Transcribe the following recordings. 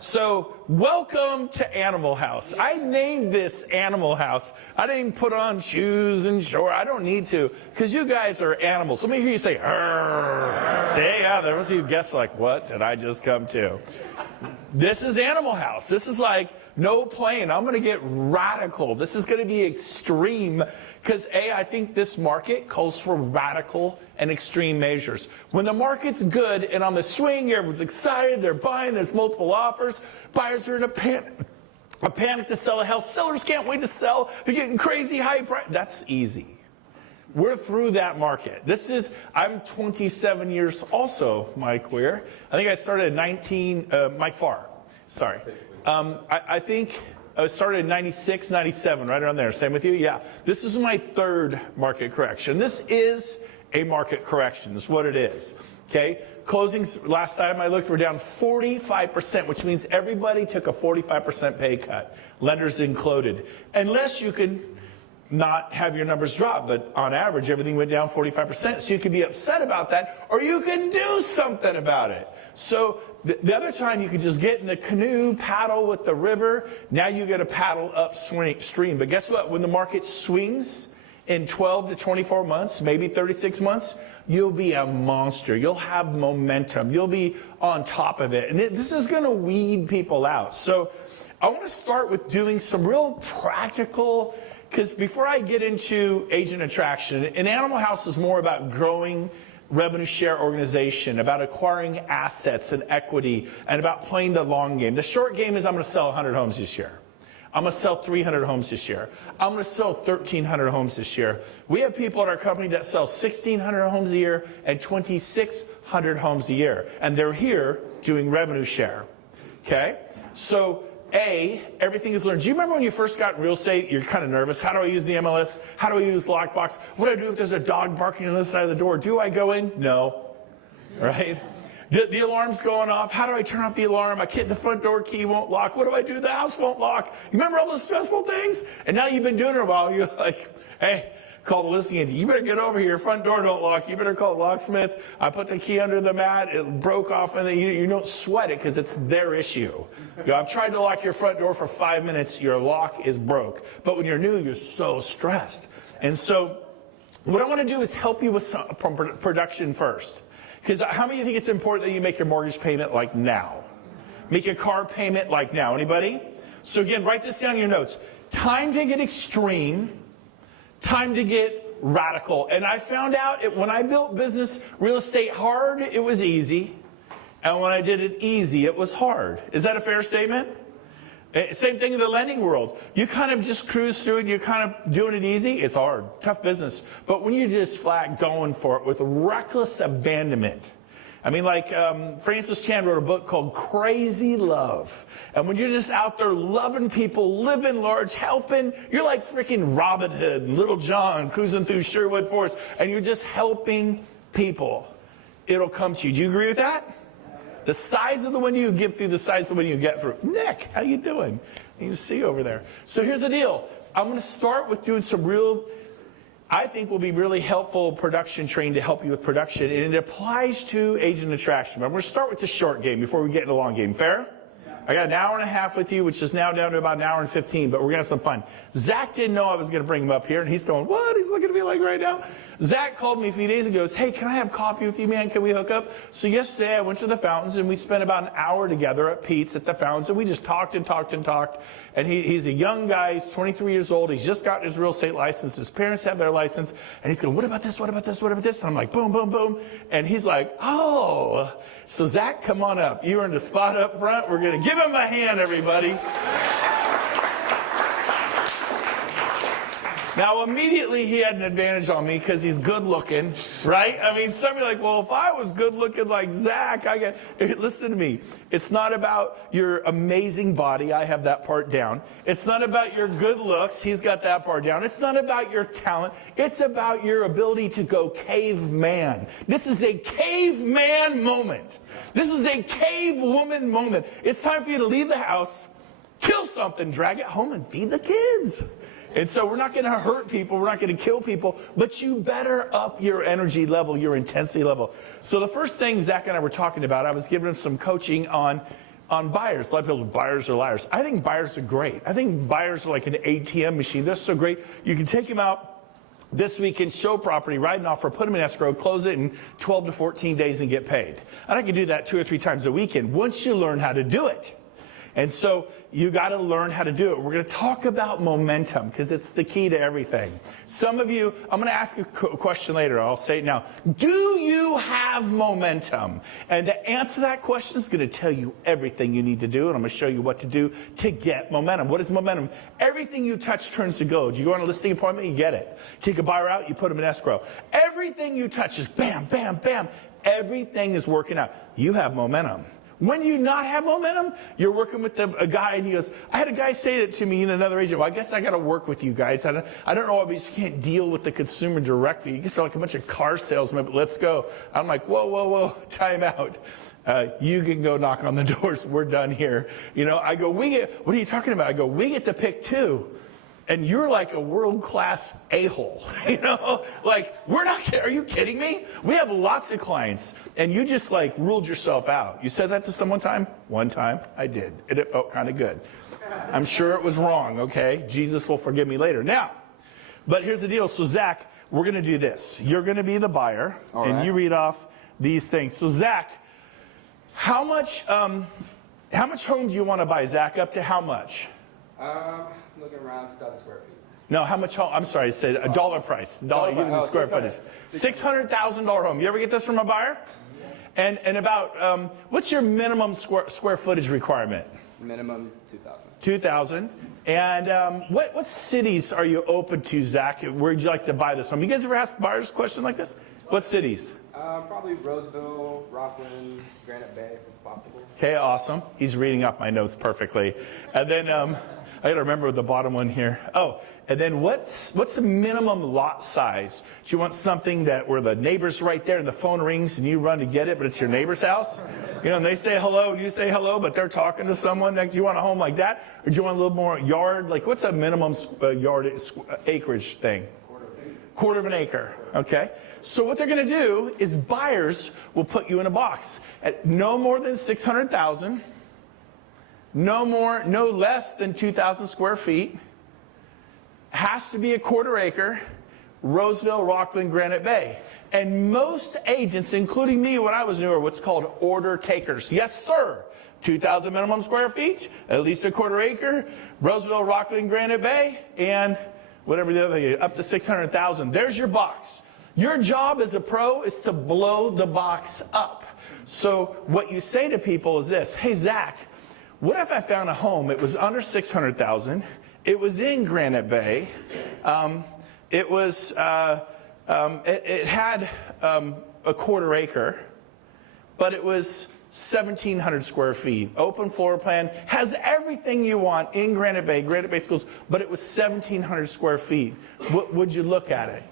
So welcome to Animal House. I named this Animal House. I didn't even put on shoes and shorts. I don't need to, because you guys are animals. Let me hear you say, "Arr." Say, yeah, there was a guess like, what did I just come to? This is Animal House. This is like, no playing. I'm going to get radical. This is going to be extreme because, I think this market calls for radical and extreme measures. When the market's good and on the swing, everyone's excited, they're buying, there's multiple offers, buyers are in a panic to sell a house, sellers can't wait to sell, they're getting crazy high price. That's easy. We're through that market. I'm 27 years also, Mike Weir. I think I started at Mike Farr, sorry. I think I started in 96, 97, right around there. Same with you? Yeah. This is my third market correction. This is a market correction, is what it is. Okay? Closings, last time I looked, were down 45%, which means everybody took a 45% pay cut, lenders included. Unless you can not have your numbers drop, but on average, everything went down 45%. So you could be upset about that, or you can do something about it. So the other time you could just get in the canoe, paddle with the river. Now you got to paddle upstream. But guess what? When the market swings in 12 to 24 months, maybe 36 months, you'll be a monster. You'll have momentum. You'll be on top of it. And this is going to weed people out. So I want to start with doing some real practical, because before I get into agent attraction, an Animal House is more about growing revenue share organization, about acquiring assets and equity, and about playing the long game. The short game is I'm going to sell 100 homes this year. I'm going to sell 300 homes this year. I'm going to sell 1,300 homes this year. We have people at our company that sell 1,600 homes a year and 2,600 homes a year. And they're here doing revenue share. Okay? So everything is learned. Do you remember when you first got in real estate, you're kind of nervous? How do I use the MLS? How do I use lockbox? What do I do if there's a dog barking on the other side of the door? Do I go in? No. Right? The alarm's going off. How do I turn off the alarm? The front door key won't lock. What do I do? The house won't lock. You remember all those stressful things? And now you've been doing it a while. You're like, hey, call the listing agent. You better get over here. Your front door don't lock. You better call the locksmith. I put the key under the mat. It broke off, and you don't sweat it because it's their issue. I've tried to lock your front door for 5 minutes. Your lock is broke. But when you're new, you're so stressed. And so what I want to do is help you with some production first. Because how many of you think it's important that you make your mortgage payment like now? Make your car payment like now. Anybody? So again, write this down in your notes. Time to get extreme. Time to get radical. And I found out when I built business real estate hard, it was easy. And when I did it easy, it was hard. Is that a fair statement? Same thing in the lending world. You kind of just cruise through it, you're kind of doing it easy, it's hard, tough business. But when you're just flat going for it with reckless abandonment, I mean, like Francis Chan wrote a book called Crazy Love. And when you're just out there loving people, living large, helping, you're like freaking Robin Hood and Little John cruising through Sherwood Forest, and you're just helping people. It'll come to you. Do you agree with that? The size of the window you give through, the size of the window you get through. Nick, how you doing? You see over there. So here's the deal. I'm going to start with doing some I think will be really helpful production training to help you with production. And it applies to agent attraction. I'm going to start with the short game before we get into the long game. Fair? I got an hour and a half with you, which is now down to about an hour and 15, but we're going to have some fun. Zach didn't know I was going to bring him up here, and he's going, what? He's looking at me like right now. Zach called me a few days ago and goes, hey, can I have coffee with you, man? Can we hook up? So yesterday I went to the Fountains, and we spent about an hour together at Pete's at the Fountains, and we just talked and talked and talked. And he's a young guy. He's 23 years old. He's just gotten his real estate license. His parents have their license. And he's going, what about this? What about this? What about this? And I'm like, boom, boom, boom. And he's like, oh. So Zach, come on up. You're in the spot up front. We're going to give him a hand, everybody. Now, immediately he had an advantage on me because he's good looking, right? I mean, some of you are like, well, if I was good looking like Zach, listen to me. It's not about your amazing body. I have that part down. It's not about your good looks. He's got that part down. It's not about your talent. It's about your ability to go caveman. This is a caveman moment. This is a cavewoman moment. It's time for you to leave the house, kill something, drag it home, and feed the kids. And so we're not going to hurt people. We're not going to kill people. But you better up your energy level, your intensity level. So the first thing Zach and I were talking about, I was giving him some coaching on on buyers. A lot of people, buyers are liars. I think buyers are great. I think buyers are like an ATM machine. They're so great. You can take them out this weekend, show property, write an offer, put them in escrow, close it in 12 to 14 days and get paid. And I can do that 2 or 3 times a weekend once you learn how to do it. And so you got to learn how to do it. We're going to talk about momentum because it's the key to everything. Some of you, I'm going to ask a question later. I'll say it now. Do you have momentum? And to answer that question is going to tell you everything you need to do. And I'm going to show you what to do to get momentum. What is momentum? Everything you touch turns to gold. You go on a listing appointment, you get it. Take a buyer out, you put them in escrow. Everything you touch is bam, bam, bam. Everything is working out. You have momentum. When do you not have momentum? You're working with a guy and he goes, I had a guy say that to me in another agent. Well, I guess I got to work with you guys. I don't know why we just can't deal with the consumer directly. You guys are like a bunch of car salesmen, but let's go. I'm like, whoa, whoa, whoa, time out. You can go knock on the doors. We're done here. You know, I go, what are you talking about? I go, we get to pick 2. And you're like a world-class a-hole, you know? Like, are you kidding me? We have lots of clients, and you just like ruled yourself out. You said that to someone time? One time, I did, and it felt kind of good. I'm sure it was wrong, okay? Jesus will forgive me later. Now, but here's the deal. So, Zach, we're going to do this. You're going to be the buyer, and you read off these things. So, Zach, how much home do you want to buy, Zach? Up to how much? Looking around 2,000 square feet. No, how much home? I'm sorry, I said a dollar price. Dollar square footage. $600,000 home. You ever get this from a buyer? Yeah. And about, what's your minimum square footage requirement? Minimum 2,000. 2,000. And what cities are you open to, Zach? Where'd you like to buy this from? You guys ever ask buyers a question like this? What cities? Probably Roseville, Rockland, Granite Bay, if it's possible. Okay, awesome. He's reading off my notes perfectly. And then, I got to remember the bottom one here. Oh, and then what's the minimum lot size? Do you want something where the neighbor's right there and the phone rings and you run to get it, but it's your neighbor's house? You know, and they say hello and you say hello, but they're talking to someone. Do you want a home like that? Or do you want a little more yard? Like, what's a minimum yard acreage thing? Quarter of an acre. Okay. So what they're going to do is buyers will put you in a box at no more than 600,000. No less than 2,000 square feet. Has to be a quarter acre. Roseville, Rockland, Granite Bay. And most agents, including me when I was new, are what's called order takers. Yes, sir. 2,000 minimum square feet, at least a quarter acre, Roseville, Rockland, Granite Bay, and whatever the other thing is, up to 600,000. There's your box. Your job as a pro is to blow the box up. So what you say to people is this: hey, Zach, what if I found a home? It was under 600,000. It was in Granite Bay. It had a quarter acre, but it was 1,700 square feet. Open floor plan, has everything you want in Granite Bay schools, but it was 1,700 square feet. Would you look at it?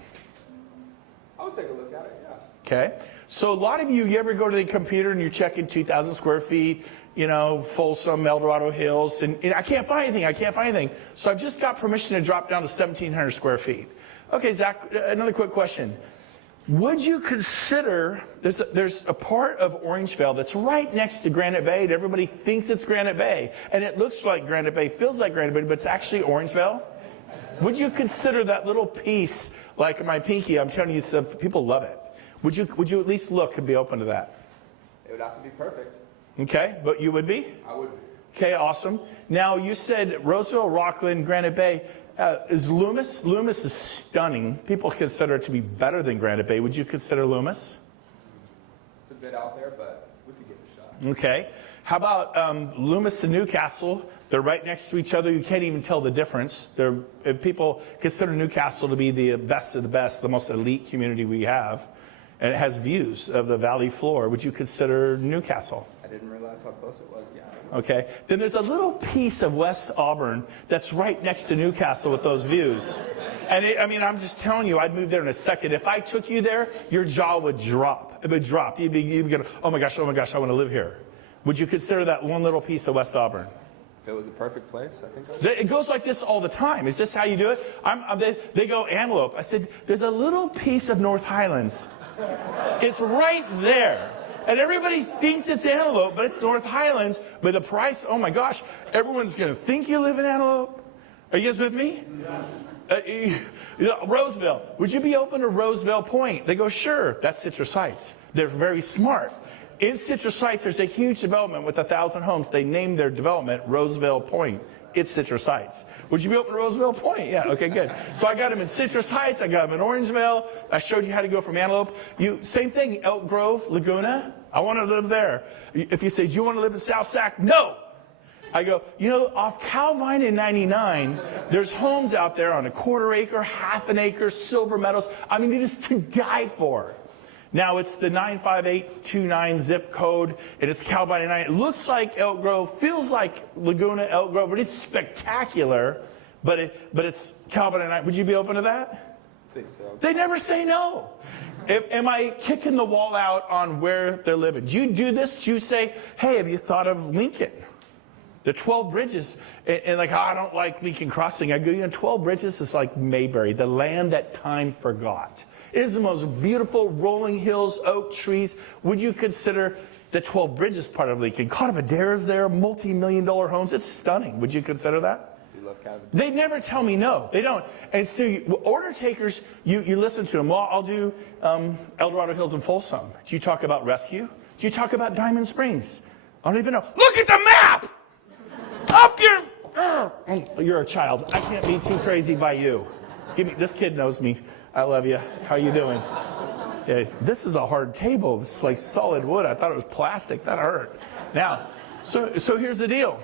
I would take a look at it, yeah. Okay. So a lot of you ever go to the computer and you're checking 2,000 square feet, you know, Folsom, El Dorado Hills, and I can't find anything. So I've just got permission to drop down to 1,700 square feet. Okay, Zach, another quick question. Would you consider, there's a part of Orangevale that's right next to Granite Bay, and everybody thinks it's Granite Bay, and it looks like Granite Bay, feels like Granite Bay, but it's actually Orangevale? Would you consider that little piece, like my pinky? I'm telling you, people love it. Would you at least look and be open to that? It would have to be perfect. Okay, but you would be? I would be. Okay, awesome. Now, you said Roseville, Rockland, Granite Bay. Is Loomis? Loomis is stunning. People consider it to be better than Granite Bay. Would you consider Loomis? It's a bit out there, but we could give it a shot. Okay. How about Loomis and Newcastle? They're right next to each other. You can't even tell the difference. People consider Newcastle to be the best of the best, the most elite community we have. And it has views of the valley floor. Would you consider Newcastle? I didn't realize how close it was, yeah. Okay. Then there's a little piece of West Auburn that's right next to Newcastle with those views. And I'm just telling you, I'd move there in a second. If I took you there, your jaw would drop. It would drop. You'd be going, oh my gosh, I want to live here. Would you consider that one little piece of West Auburn? If it was a perfect place, I think I would. It goes like this all the time. Is this how you do it? They go Antelope. I said, there's a little piece of North Highlands. It's right there. And everybody thinks it's Antelope, but it's North Highlands. But the price, oh my gosh, everyone's going to think you live in Antelope. Are you guys with me? Roseville. Would you be open to Roseville Point? They go, sure. That's Citrus Heights. They're very smart. In Citrus Heights, there's a huge development with 1,000 homes. They named their development Roseville Point. It's Citrus Heights. Would you be open to Roseville Point? Yeah, okay, good. So I got them in Citrus Heights. I got them in Orangeville. I showed you how to go from Antelope. Same thing, Elk Grove, Laguna. I want to live there. If you say, do you want to live in South Sac? No. I go, off Calvine in 99, there's homes out there on a quarter acre, half an acre, Silver Meadows. I mean, it is to die for. Now, it's the 95829 zip code, and it's Calvine 9. It looks like Elk Grove, feels like Laguna, Elk Grove, but it's spectacular. But it's Calvine 9. Would you be open to that? I think so. They never say no. Am I kicking the wall out on where they're living? Do you do this? Do you say, hey, have you thought of Lincoln? The 12 bridges, and like, I don't like Lincoln Crossing. I go, 12 bridges is like Mayberry, the land that time forgot. It is the most beautiful rolling hills, oak trees. Would you consider the 12 bridges part of Lincoln? Cotavadera is there, multi-million-dollar homes. It's stunning. Would you consider that? Do you love Cavadera? They never tell me no. They don't. And so order takers, you listen to them. Well, I'll do El Dorado Hills and Folsom. Do you talk about Rescue? Do you talk about Diamond Springs? I don't even know. Look at the map! Up here! You're a child. I can't be too crazy by you. This kid knows me. I love you. How you doing? Yeah, this is a hard table. It's like solid wood. I thought it was plastic. That hurt. Now, so here's the deal.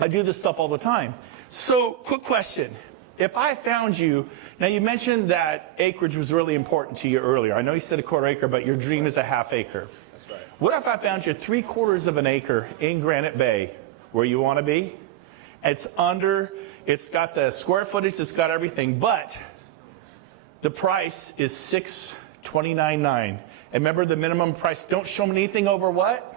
I do this stuff all the time. So, quick question. If I found you, now you mentioned that acreage was really important to you earlier. I know you said a quarter acre, but your dream is a half acre. That's right. What if I found you 3/4 of an acre in Granite Bay, where you want to be? It's got the square footage, it's got everything, but the price is $629.9. And remember the minimum price, don't show me anything over what?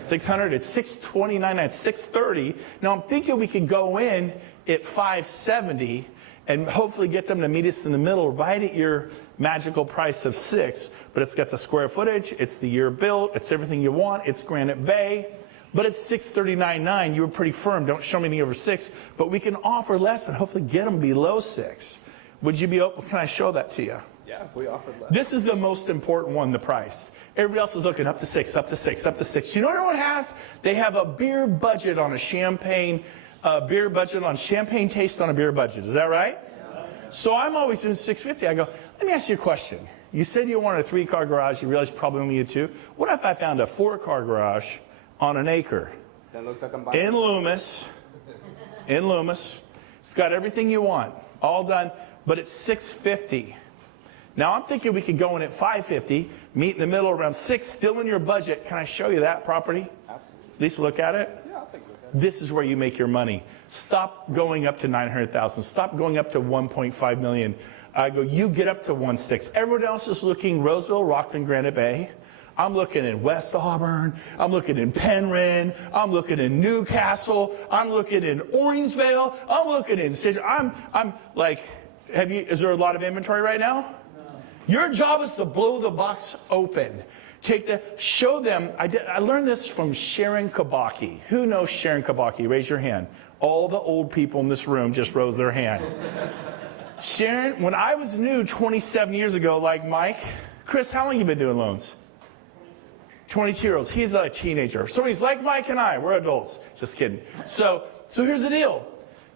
600. It's $629.9, it's $630. Now I'm thinking we could go in at $570 and hopefully get them to meet us in the middle right at your magical price of $6. But it's got the square footage, it's the year built, it's everything you want, it's Granite Bay. But it's $639.9. You were pretty firm. Don't show me anything over 6. But we can offer less and hopefully get them below 6. Would you be open? Can I show that to you? Yeah, if we offered less. This is the most important one, the price. Everybody else is looking up to 6, up to 6, up to 6. You know what everyone has? They have a beer budget on a champagne, champagne taste on a beer budget. Is that right? Yeah. So I'm always doing $650. I go, let me ask you a question. You said you wanted a 3-car garage. You realized you probably only need 2. What if I found a 4-car garage on an acre? That looks like I'm buying. In Loomis. It's got everything you want, all done, but it's $650. Now I'm thinking we could go in at $550, meet in the middle around 6, still in your budget. Can I show you that property? Absolutely. At least look at it? Yeah, I'll take a look at it. This is where you make your money. Stop going up to $900,000. Stop going up to $1.5 million. I go, you get up to 1.6. Everyone else is looking Roseville, Rockland, Granite Bay. I'm looking in West Auburn. I'm looking in Penryn. I'm looking in Newcastle. I'm looking in Orangeville. I'm looking in Citrus. I'm like, is there a lot of inventory right now? No. Your job is to blow the box open. Show them. I learned this from Sharon Kabaki. Who knows Sharon Kabaki? Raise your hand. All the old people in this room just rose their hand. Sharon, when I was new 27 years ago, like Mike, Chris, how long you been doing loans? 22 years. He's a teenager. So he's like Mike and I. We're adults. Just kidding. So here's the deal.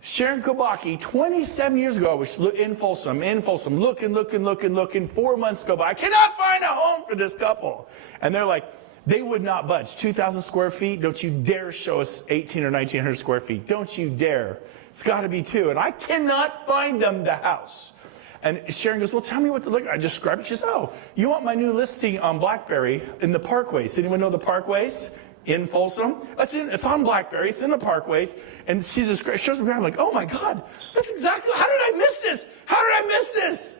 Sharon Kabaki, 27 years ago, was in Folsom, looking. 4 months go by. I cannot find a home for this couple. And they're like, they would not budge. 2,000 square feet. Don't you dare show us 1,800 or 1,900 square feet. Don't you dare. It's got to be 2. And I cannot find them the house. And Sharon goes, well, tell me what to look at. I described it. She says, oh, you want my new listing on BlackBerry in the Parkways. Anyone know the Parkways in Folsom? It's on BlackBerry. It's in the Parkways. And she shows me. I'm like, oh, my God, that's exactly. How did I miss this? How did I miss this?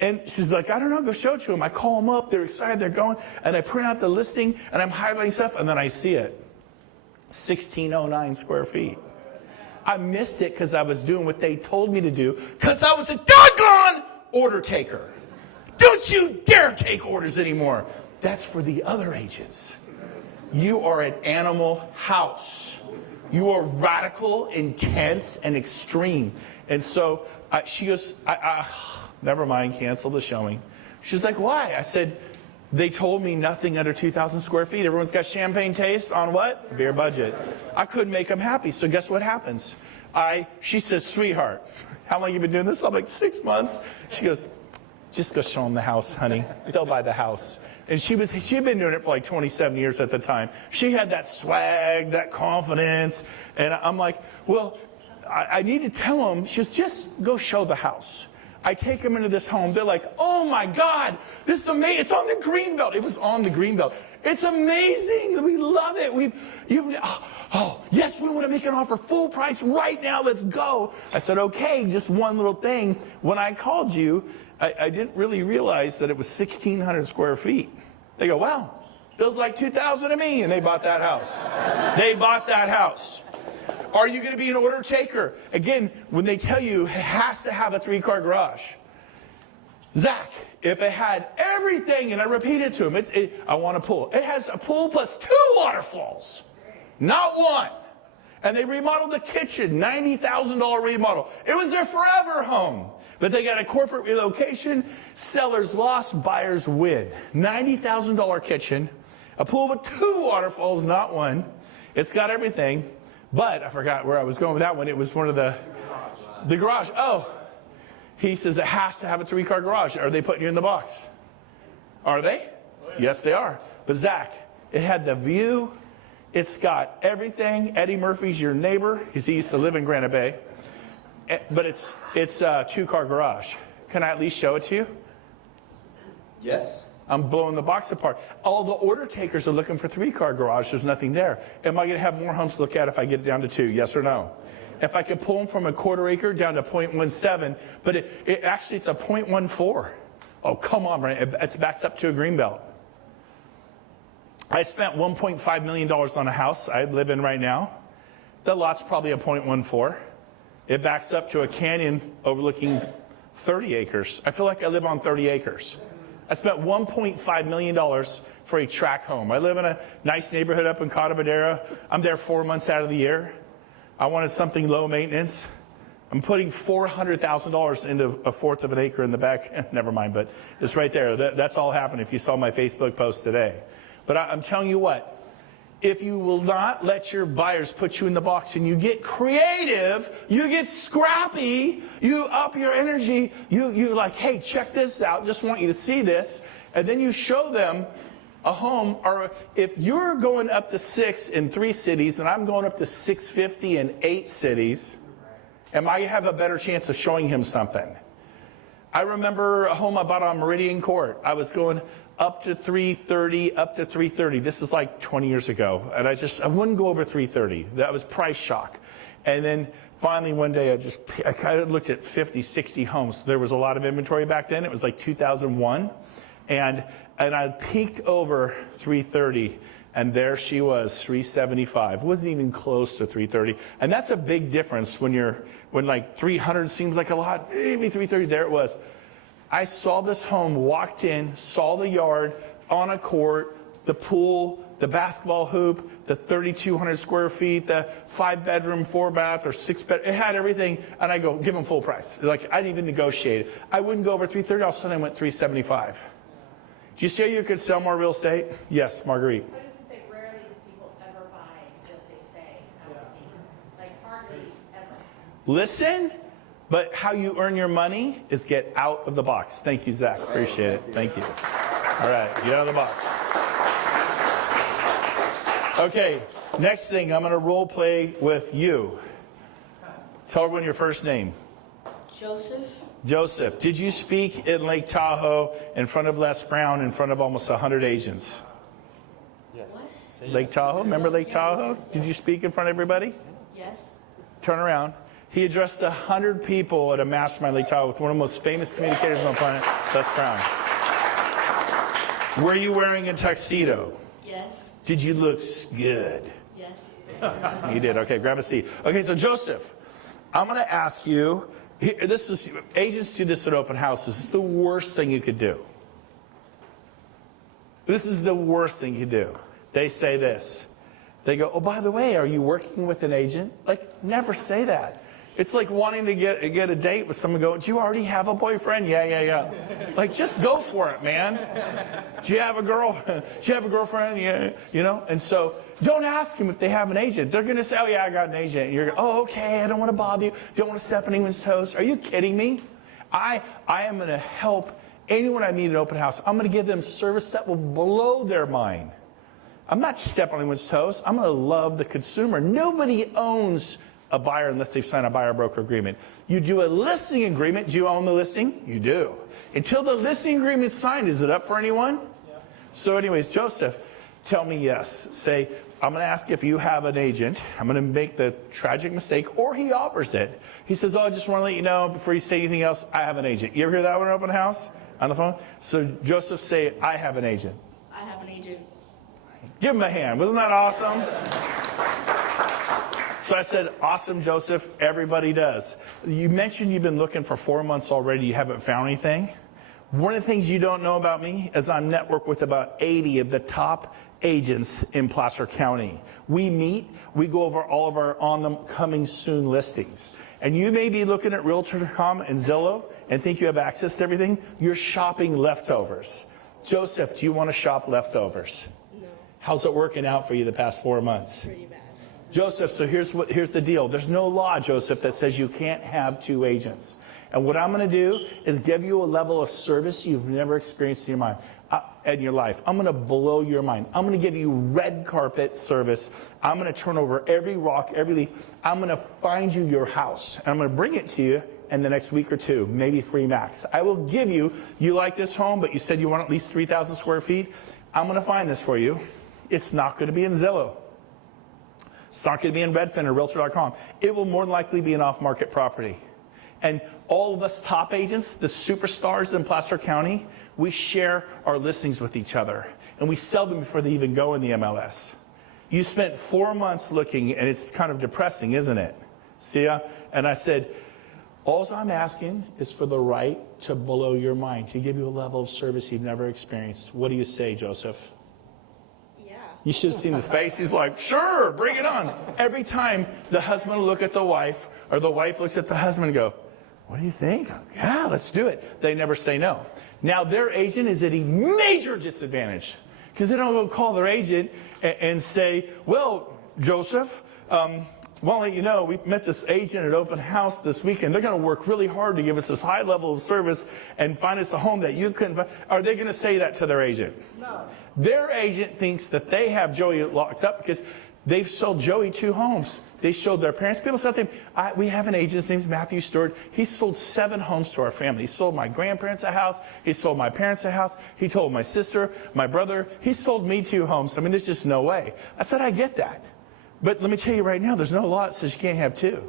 And she's like, I don't know. Go show it to them. I call them up. They're excited. They're going. And I print out the listing, and I'm highlighting stuff, and then I see it. 1,609 square feet. I missed it because I was doing what they told me to do because I was a doggone order taker. Don't you dare take orders anymore. That's for the other agents. You are an animal house. You are radical, intense, and extreme. And so she goes, never mind, cancel the showing. She's like, why? I said, they told me nothing under 2,000 square feet. Everyone's got champagne taste on what? Beer budget. I couldn't make them happy. So guess what happens? She says, sweetheart, how long you been doing this? I'm like, 6 months. She goes, just go show them the house, honey. They'll buy the house. And she had been doing it for like 27 years at the time. She had that swag, that confidence. And I'm like, well, I need to tell them. She goes, just go show the house. I take them into this home. They're like, oh my God, this is amazing. It's on the Greenbelt. It was on the Greenbelt. It's amazing. We love it. Yes, we want to make an offer full price right now. Let's go. I said, okay, just one little thing. When I called you, I didn't really realize that it was 1,600 square feet. They go, wow, feels like 2,000 to me. And they bought that house. They bought that house. Are you going to be an order taker? Again, when they tell you it has to have a 3-car garage. Zach, if it had everything, and I repeated to him, I want a pool. It has a pool plus 2 waterfalls, not one. And they remodeled the kitchen, $90,000 remodel. It was their forever home. But they got a corporate relocation, sellers lost, buyers win. $90,000 kitchen, a pool with 2 waterfalls, not one. It's got everything. But I forgot where I was going with that one. It was one of the garage. Oh, he says it has to have a 3-car garage. Are they putting you in the box? Are they? Yes, they are. But Zach, it had the view. It's got everything. Eddie Murphy's your neighbor because he used to live in Granite Bay. But it's a 2-car garage. Can I at least show it to you? Yes. I'm blowing the box apart. All the order takers are looking for 3-car garage. There's nothing there. Am I going to have more homes to look at if I get it down to 2? Yes or no? If I could pull them from a 1/4 acre down to 0.17, but actually it's a 0.14. Oh, come on, Brent. It backs up to a Greenbelt. I spent $1.5 million on a house I live in right now. That lot's probably a 0.14. It backs up to a canyon overlooking 30 acres. I feel like I live on 30 acres. I spent $1.5 million for a tract home. I live in a nice neighborhood up in Cota Madera. I'm there 4 months out of the year. I wanted something low maintenance. I'm putting $400,000 into a 1/4 of an acre in the back. Never mind, but it's right there. That's all happened if you saw my Facebook post today. But I'm telling you what, if you will not let your buyers put you in the box and you get creative, you get scrappy, you up your energy, you're like, hey, check this out, just want you to see this, and then you show them a home, or if you're going up to 6 in 3 cities and I'm going up to 650 in 8 cities, am I have a better chance of showing him something? I remember a home I bought on Meridian Court. I was going up to 330, up to 330. This is like 20 years ago. And I wouldn't go over 330. That was price shock. And then finally one day I kind of looked at 50, 60 homes. There was a lot of inventory back then. It was like 2001. And I peeked over 330. And there she was, 375. Wasn't even close to 330. And that's a big difference when like 300 seems like a lot. Maybe 330, there it was. I saw this home, walked in, saw the yard, on a court, the pool, the basketball hoop, the 3,200 square feet, the 5-bedroom, 4-bath, or 6-bed. It had everything. And I go, give them full price. Like, I didn't even negotiate it. I wouldn't go over 330. All of a sudden, I went 375. Do you see how you could sell more real estate? Yes, Marguerite. What does it say? Rarely do people ever buy as they say. Like, hardly ever. Listen. But how you earn your money is get out of the box. Thank you, Zach. Appreciate it. Thank you. All right, get out of the box. Okay, next thing, I'm going to role play with you. Tell everyone your first name. Joseph. Joseph. Did you speak in Lake Tahoe in front of Les Brown, in front of almost 100 agents? Yes. What? Lake Tahoe? Remember Lake Tahoe? Did you speak in front of everybody? Yes. Turn around. He addressed 100 people at a mastermind Lake Tahoe with one of the most famous communicators on the planet, Les Brown. Were you wearing a tuxedo? Yes. Did you look good? Yes. You did. Okay, grab a seat. Okay, so Joseph, I'm going to ask you, agents do this at open houses. It's the worst thing you could do. This is the worst thing you do. They say this. They go, oh, by the way, are you working with an agent? Like, never say that. It's like wanting to get a date with someone. Go, do you already have a boyfriend? Yeah. Like, just go for it, man. Do you have a girl? Do you have a girlfriend? Yeah, you know. And so, don't ask them if they have an agent. They're going to say, oh yeah, I got an agent. And you're, oh, okay. I don't want to bother you. Don't want to step on anyone's toes. Are you kidding me? I am going to help anyone I meet at open house. I'm going to give them service that will blow their mind. I'm not stepping on anyone's toes. I'm going to love the consumer. Nobody owns a buyer unless they've signed a buyer-broker agreement. You do a listing agreement. Do you own the listing? You do. Until the listing agreement is signed, is it up for anyone? Yeah. So anyways, Joseph, tell me yes. Say, I'm going to ask if you have an agent. I'm going to make the tragic mistake, or he offers it. He says, oh, I just want to let you know before you say anything else, I have an agent. You ever hear that one in open house on the phone? So Joseph, say, I have an agent. I have an agent. Give him a hand. Wasn't that awesome? So I said, awesome, Joseph. Everybody does. You mentioned you've been looking for 4 months already. You haven't found anything. One of the things you don't know about me is I network with about 80 of the top agents in Placer County. We meet. We go over all of our on the coming soon listings. And you may be looking at Realtor.com and Zillow and think you have access to everything. You're shopping leftovers. Joseph, do you want to shop leftovers? No. How's it working out for you the past 4 months? Pretty bad. Joseph, so here's the deal. There's no law, Joseph, that says you can't have 2 agents. And what I'm going to do is give you a level of service you've never experienced in your mind, in your life. I'm going to blow your mind. I'm going to give you red carpet service. I'm going to turn over every rock, every leaf. I'm going to find you your house. And I'm going to bring it to you in the next week or 2, maybe 3 max. I will give you like this home, but you said you want at least 3,000 square feet. I'm going to find this for you. It's not going to be in Zillow. It's not going to be in Redfin or Realtor.com. It will more than likely be an off-market property. And all of us top agents, the superstars in Placer County, we share our listings with each other. And we sell them before they even go in the MLS. You spent 4 months looking, and it's kind of depressing, isn't it? See ya? And I said, all I'm asking is for the right to blow your mind, to give you a level of service you've never experienced. What do you say, Joseph? You should have seen his face. He's like, sure, bring it on. Every time the husband will look at the wife, or the wife looks at the husband and go, what do you think? Yeah, let's do it. They never say no. Now, their agent is at a major disadvantage because they don't go call their agent and say, well, Joseph, well, you know, we met this agent at open house this weekend. They're going to work really hard to give us this high level of service and find us a home that you couldn't find. Are they going to say that to their agent? No. Their agent thinks that they have Joey locked up because they've sold Joey 2 homes. They showed their parents. People said to him, we have an agent. His name's Matthew Stewart. He sold 7 homes to our family. He sold my grandparents a house. He sold my parents a house. He told my sister, my brother. He sold me 2 homes. I mean, there's just no way. I said, I get that. But let me tell you right now, there's no law that says you can't have 2.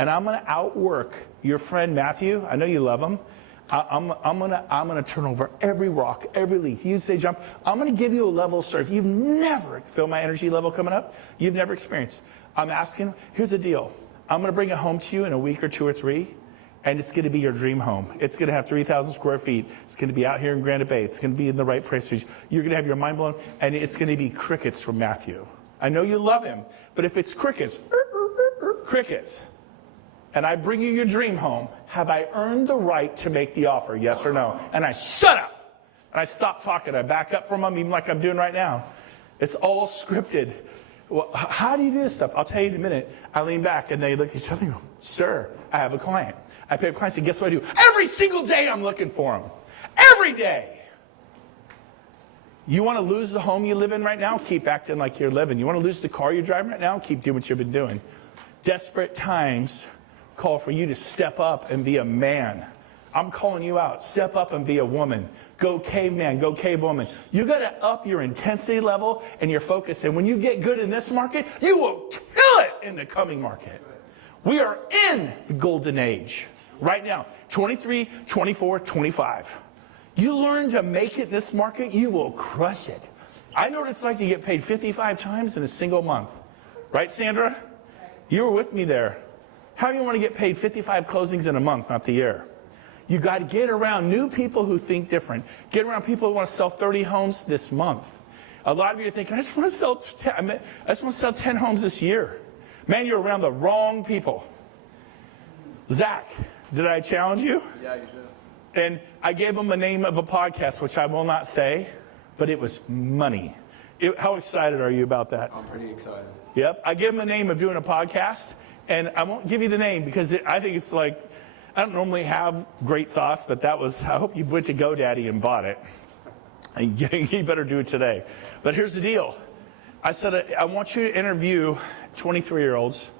And I'm going to outwork your friend Matthew. I know you love him. I'm gonna turn over every rock, every leaf. You say jump. I'm gonna give you a level of service you've never, feel my energy level coming up? You've never experienced. I'm asking, here's the deal. I'm gonna bring a home to you in a week or 2 or 3, and it's gonna be your dream home. It's gonna have 3,000 square feet. It's gonna be out here in Granite Bay. It's gonna be in the right price range. You're gonna have your mind blown, and it's gonna be crickets from Matthew. I know you love him, but if it's crickets, crickets, and I bring you your dream home, have I earned the right to make the offer, yes or no? And I shut up. And I stop talking. I back up from them, even like I'm doing right now. It's all scripted. Well, how do you do this stuff? I'll tell you in a minute. I lean back, and they look at each other and go, sir, I have a client. I pay a client, and guess what I do? Every single day I'm looking for them. Every day. You want to lose the home you live in right now? Keep acting like you're living. You want to lose the car you're driving right now? Keep doing what you've been doing. Desperate times call for you to step up and be a man. I'm calling you out. Step up and be a woman. Go caveman, go cavewoman. You got to up your intensity level and your focus. And when you get good in this market, you will kill it in the coming market. We are in the golden age right now. 23, 24, 25. You learn to make it in this market, you will crush it. I know what it's like to get paid 55 times in a single month. Right, Sandra? You were with me there. How do you want to get paid 55 closings in a month, not the year? You got to get around new people who think different. Get around people who want to sell 30 homes this month. A lot of you are thinking, I just want to sell 10 homes this year. Man, you're around the wrong people. Zach, did I challenge you? Yeah, you did. And I gave him a name of a podcast, which I will not say, but it was money. How excited are you about that? I'm pretty excited. Yep. I gave him a name of doing a podcast, and I won't give you the name because I think it's like, I don't normally have great thoughts, but that was, I hope you went to GoDaddy and bought it. And you better do it today. But here's the deal. I said, I want you to interview 23-year-olds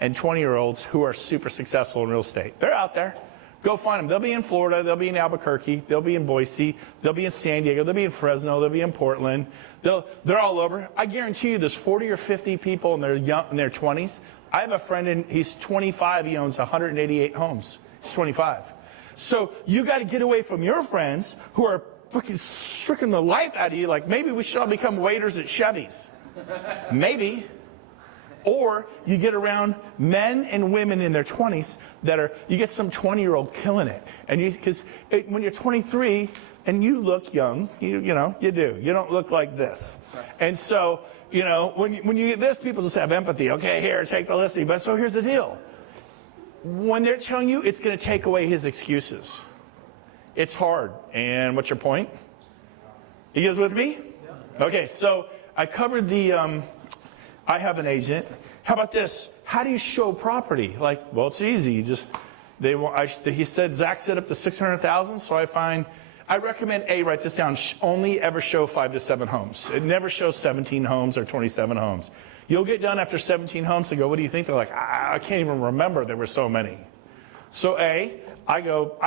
and 20-year-olds who are super successful in real estate. They're out there. Go find them. They'll be in Florida. They'll be in Albuquerque. They'll be in Boise. They'll be in San Diego. They'll be in Fresno. They'll be in Portland. They're all over. I guarantee you there's 40 or 50 people in their 20s. I have a friend, and he's 25. He owns 188 homes. He's 25. So you got to get away from your friends who are freaking stricken the life out of you. Like, maybe we should all become waiters at Chevy's. Maybe. Or you get around men and women in their 20s you get some 20-year-old killing it. And because when you're 23 and you look young, you do. You don't look like this. And so, when you get this, people just have empathy. Okay, here, take the listing. But so here's the deal. When they're telling you, it's going to take away his excuses. It's hard. And what's your point? You guys with me? Okay, so I covered I have an agent. How about this? How do you show property? Well, it's easy. He said, Zach said up to 600,000. So I recommend write this down. Only ever show 5 to 7 homes. It never shows 17 homes or 27 homes. You'll get done after 17 homes and go, what do you think? They're like, I can't even remember there were so many. So I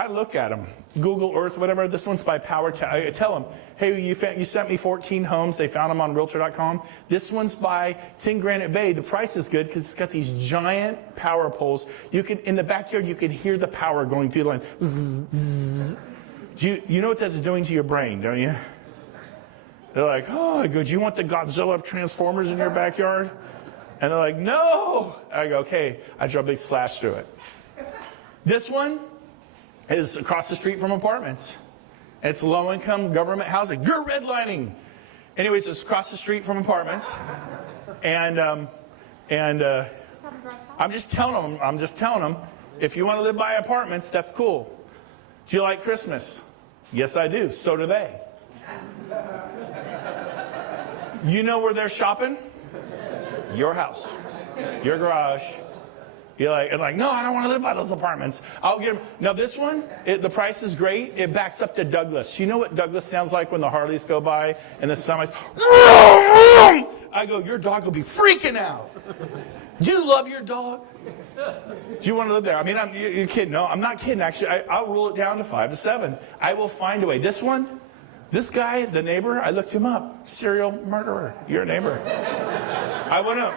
look at them. Google Earth, whatever. This one's by Power. I tell them, hey, you sent me 14 homes. They found them on Realtor.com. This one's it's in Granite Bay. The price is good because it's got these giant power poles. In the backyard, you can hear the power going through the line. Zzz, zzz. You know what that's doing to your brain, don't you? They're like, oh, I go, do you want the Godzilla Transformers in your backyard? And they're like, no. I go, okay. I draw a big slash through it. This one is across the street from apartments. It's low-income government housing. You're redlining. Anyways, it's across the street from apartments. And I'm just telling them, if you want to live by apartments, that's cool. Do you like Christmas? Yes, I do. So do they. You know where they're shopping? Your house. Your garage. You're like, no, I don't want to live by those apartments. I'll get them. Now, this one, the price is great. It backs up to Douglas. You know what Douglas sounds like when the Harleys go by and the semis? I go, your dog will be freaking out. Do you love your dog? Do you want to live there? I mean, you're kidding. No, I'm not kidding. Actually, I'll rule it down to 5 to 7. I will find a way. This one, this guy, the neighbor, I looked him up. Serial murderer. You're a neighbor. I went up.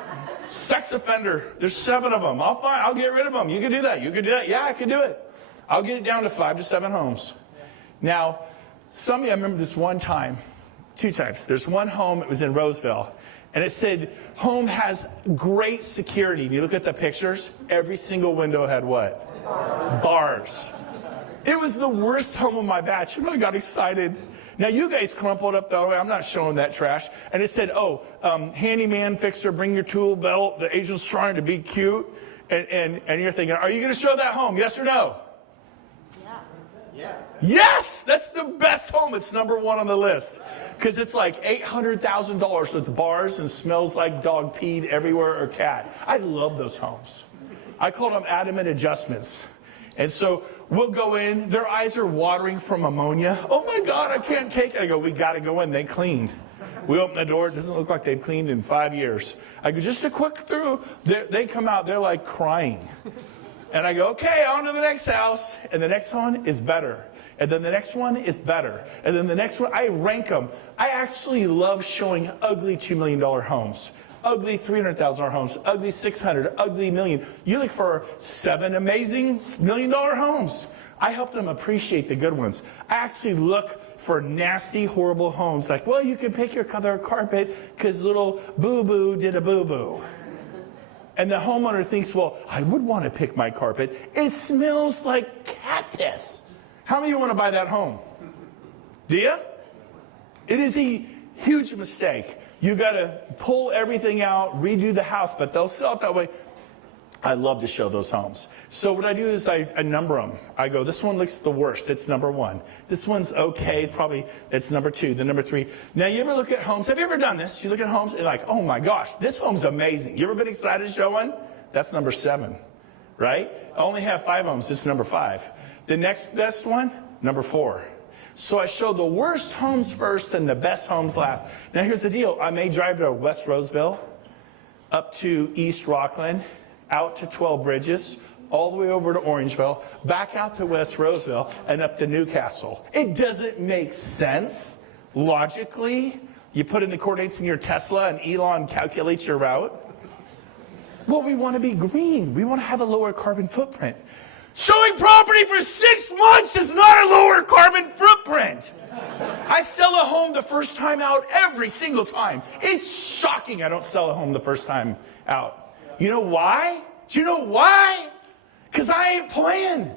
Sex offender. There's 7 of them. I'll get rid of them. You can do that. You can do that. Yeah, I can do it. I'll get it down to 5 to 7 homes. Now, some of you, I remember this one time, 2 times. There's one home, it was in Roseville, and it said, home has great security. And you look at the pictures, every single window had what? Bars. It was the worst home of my batch. And I got excited. Now, you guys crumpled up the other way. I'm not showing that trash. And it said, handyman, fixer, bring your tool belt. The agent's trying to be cute. And you're thinking, are you going to show that home? Yes or no? Yeah. Yes. Yes! That's the best home. It's number 1 on the list. Because it's like $800,000 with bars and smells like dog peed everywhere or cat. I love those homes. I call them adamant adjustments. And so we'll go in. Their eyes are watering from ammonia. Oh, my God, I can't take it. I go, we got to go in. They cleaned. We open the door. It doesn't look like they've cleaned in 5 years. I go, just a quick through. They come out. They're like crying. And I go, okay, on to the next house. And the next one is better. And then the next one is better. And then the next one, I rank them. I actually love showing ugly $2 million homes. Ugly $300,000 homes, ugly $600,000, ugly $1 million. You look for 7 amazing $1 million homes. I help them appreciate the good ones. I actually look for nasty, horrible homes. Like, well, you can pick your color carpet because little boo-boo did a boo-boo. And the homeowner thinks, well, I would want to pick my carpet. It smells like cat piss. How many of you want to buy that home? Do you? It is a huge mistake. You got to pull everything out, redo the house, but they'll sell it that way. I love to show those homes. So what I do is I number them. I go, this one looks the worst. It's number 1. This one's okay. Probably it's number 2, then number 3. Now, you ever look at homes? Have you ever done this? You look at homes and you're like, oh my gosh, this home's amazing. You ever been excited to show one? That's number 7, right? I only have 5 homes. This is number 5. The next best one, number 4. So I show the worst homes first and the best homes last. Now, here's the deal. I may drive to West Roseville, up to East Rockland, out to 12 Bridges, all the way over to Orangeville, back out to West Roseville, and up to Newcastle. It doesn't make sense logically. You put in the coordinates in your Tesla and Elon calculates your route. Well, we want to be green. We want to have a lower carbon footprint. Showing property for 6 months is not a lower carbon footprint. I sell a home the first time out every single time. It's shocking I don't sell a home the first time out. You know why? Do you know why? Because I ain't playing.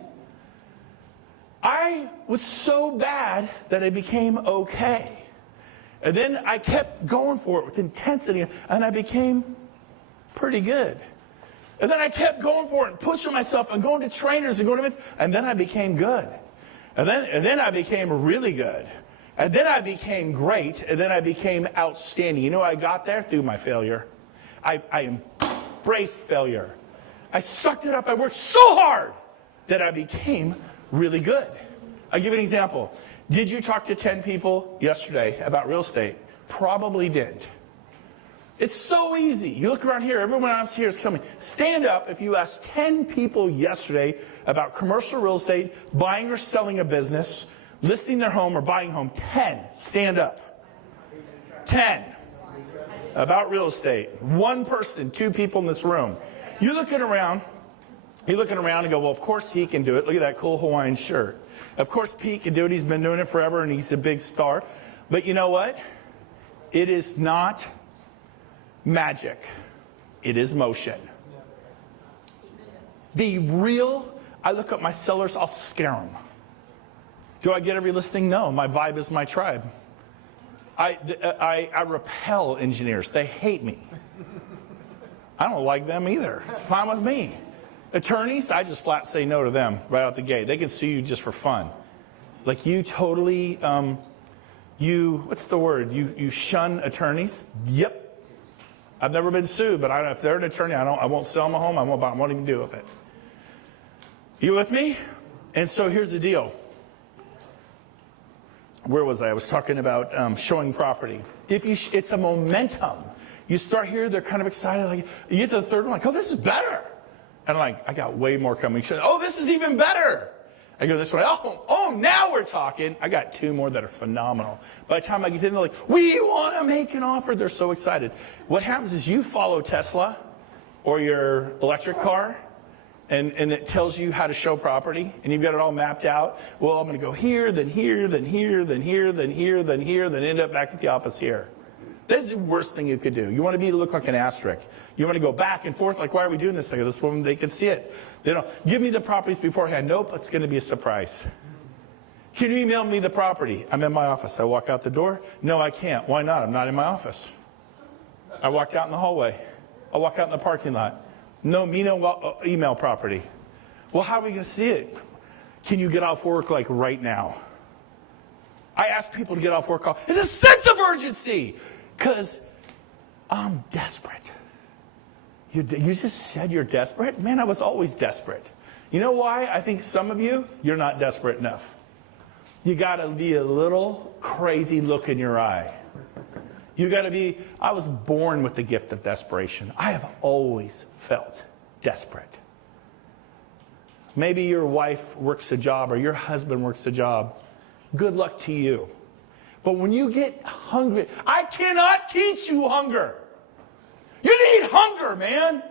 I was so bad that I became okay. And then I kept going for it with intensity, and I became pretty good. And then I kept going for it and pushing myself and going to trainers and going to events, and then I became good. And then I became really good. And then I became great, and then I became outstanding. You know, I got there through my failure. I embraced failure. I sucked it up. I worked so hard that I became really good. I'll give you an example. Did you talk to 10 people yesterday about real estate? Probably didn't. It's so easy. You look around here, everyone else here is coming. Stand up if you asked 10 people yesterday about commercial real estate, buying or selling a business, listing their home or buying a home. 10. Stand up. 10. About real estate. 1 person, 2 people in this room. You're looking around and go, well, of course he can do it. Look at that cool Hawaiian shirt. Of course Pete can do it. He's been doing it forever and he's a big star. But you know what? It is not magic. It is motion. Be real. I look at my sellers, I'll scare them. Do I get every listing? No. My vibe is my tribe. I repel engineers. They hate me. I don't like them either. It's fine with me. Attorneys, I just flat say no to them right out the gate. They can sue you just for fun. Like you totally, what's the word? You shun attorneys? Yep. I've never been sued, but I don't know if they're an attorney, I won't sell them a home. I won't even do with it. You with me? And so here's the deal. Where was I? I was talking about showing property. It's a momentum. You start here, they're kind of excited. Like you get to the third one, like, oh, this is better. And like, I got way more coming. Oh, this is even better. I go this way. Oh, now we're talking. I got 2 more that are phenomenal. By the time I get in, they're like, we want to make an offer. They're so excited. What happens is you follow Tesla or your electric car, and it tells you how to show property, and you've got it all mapped out. Well, I'm going to go here, then here, then here, then here, then here, then here, then end up back at the office here. That's the worst thing you could do. You want to look like an asterisk. You want to go back and forth, like, why are we doing this thing? This woman, they can see it. They don't, give me the properties beforehand. Nope, it's going to be a surprise. Can you email me the property? I'm in my office. I walk out the door. No, I can't. Why not? I'm not in my office. I walked out in the hallway. I walk out in the parking lot. No, email property. Well, how are we going to see it? Can you get off work like right now? I ask people to get off work. It's a sense of urgency because I'm desperate. You just said you're desperate? Man, I was always desperate. You know why? I think some of you, you're not desperate enough. You got to be a little crazy look in your eye. You got to be, I was born with the gift of desperation. I have always felt desperate. Maybe your wife works a job or your husband works a job. Good luck to you. But when you get hungry, I cannot teach you hunger. You need hunger, man.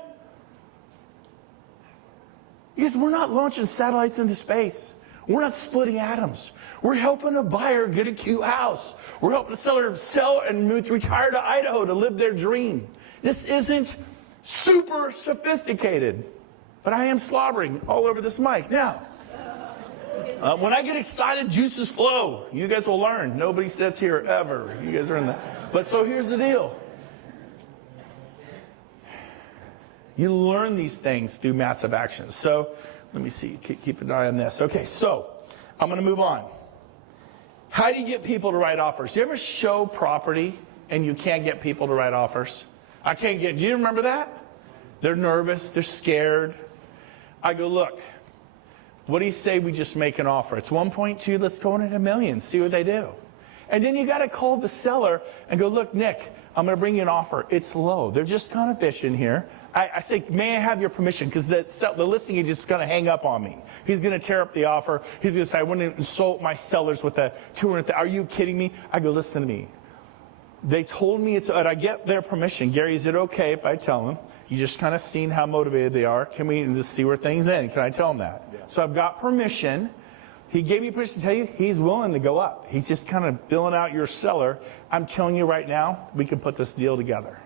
Because we're not launching satellites into space. We're not splitting atoms. We're helping a buyer get a cute house. We're helping a seller sell and retire to Idaho to live their dream. This isn't super sophisticated, but I am slobbering all over this mic. Now, When I get excited, juices flow. You guys will learn. Nobody sits here ever. You guys are in the... But so here's the deal. You learn these things through massive actions. So let me see. Keep an eye on this. Okay, so I'm going to move on. How do you get people to write offers? You ever show property and you can't get people to write offers? I can't get... Do you remember that? They're nervous. They're scared. I go, look, what do you say we just make an offer? It's 1.2. Let's go in at $1 million. See what they do. And then you got to call the seller and go, look, Nick, I'm going to bring you an offer. It's low. They're just kind of fishing here. I say, may I have your permission? Because the listing agent is going to hang up on me. He's going to tear up the offer. He's going to say, I want to insult my sellers with a 200. Are you kidding me? I go, listen to me. They told me and I get their permission. Gary, is it okay if I tell them? You just kind of seen how motivated they are. Can we just see where things end? Can I tell them that? Yeah. So I've got permission. He gave me permission to tell you he's willing to go up. He's just kind of billing out your seller. I'm telling you right now, we can put this deal together.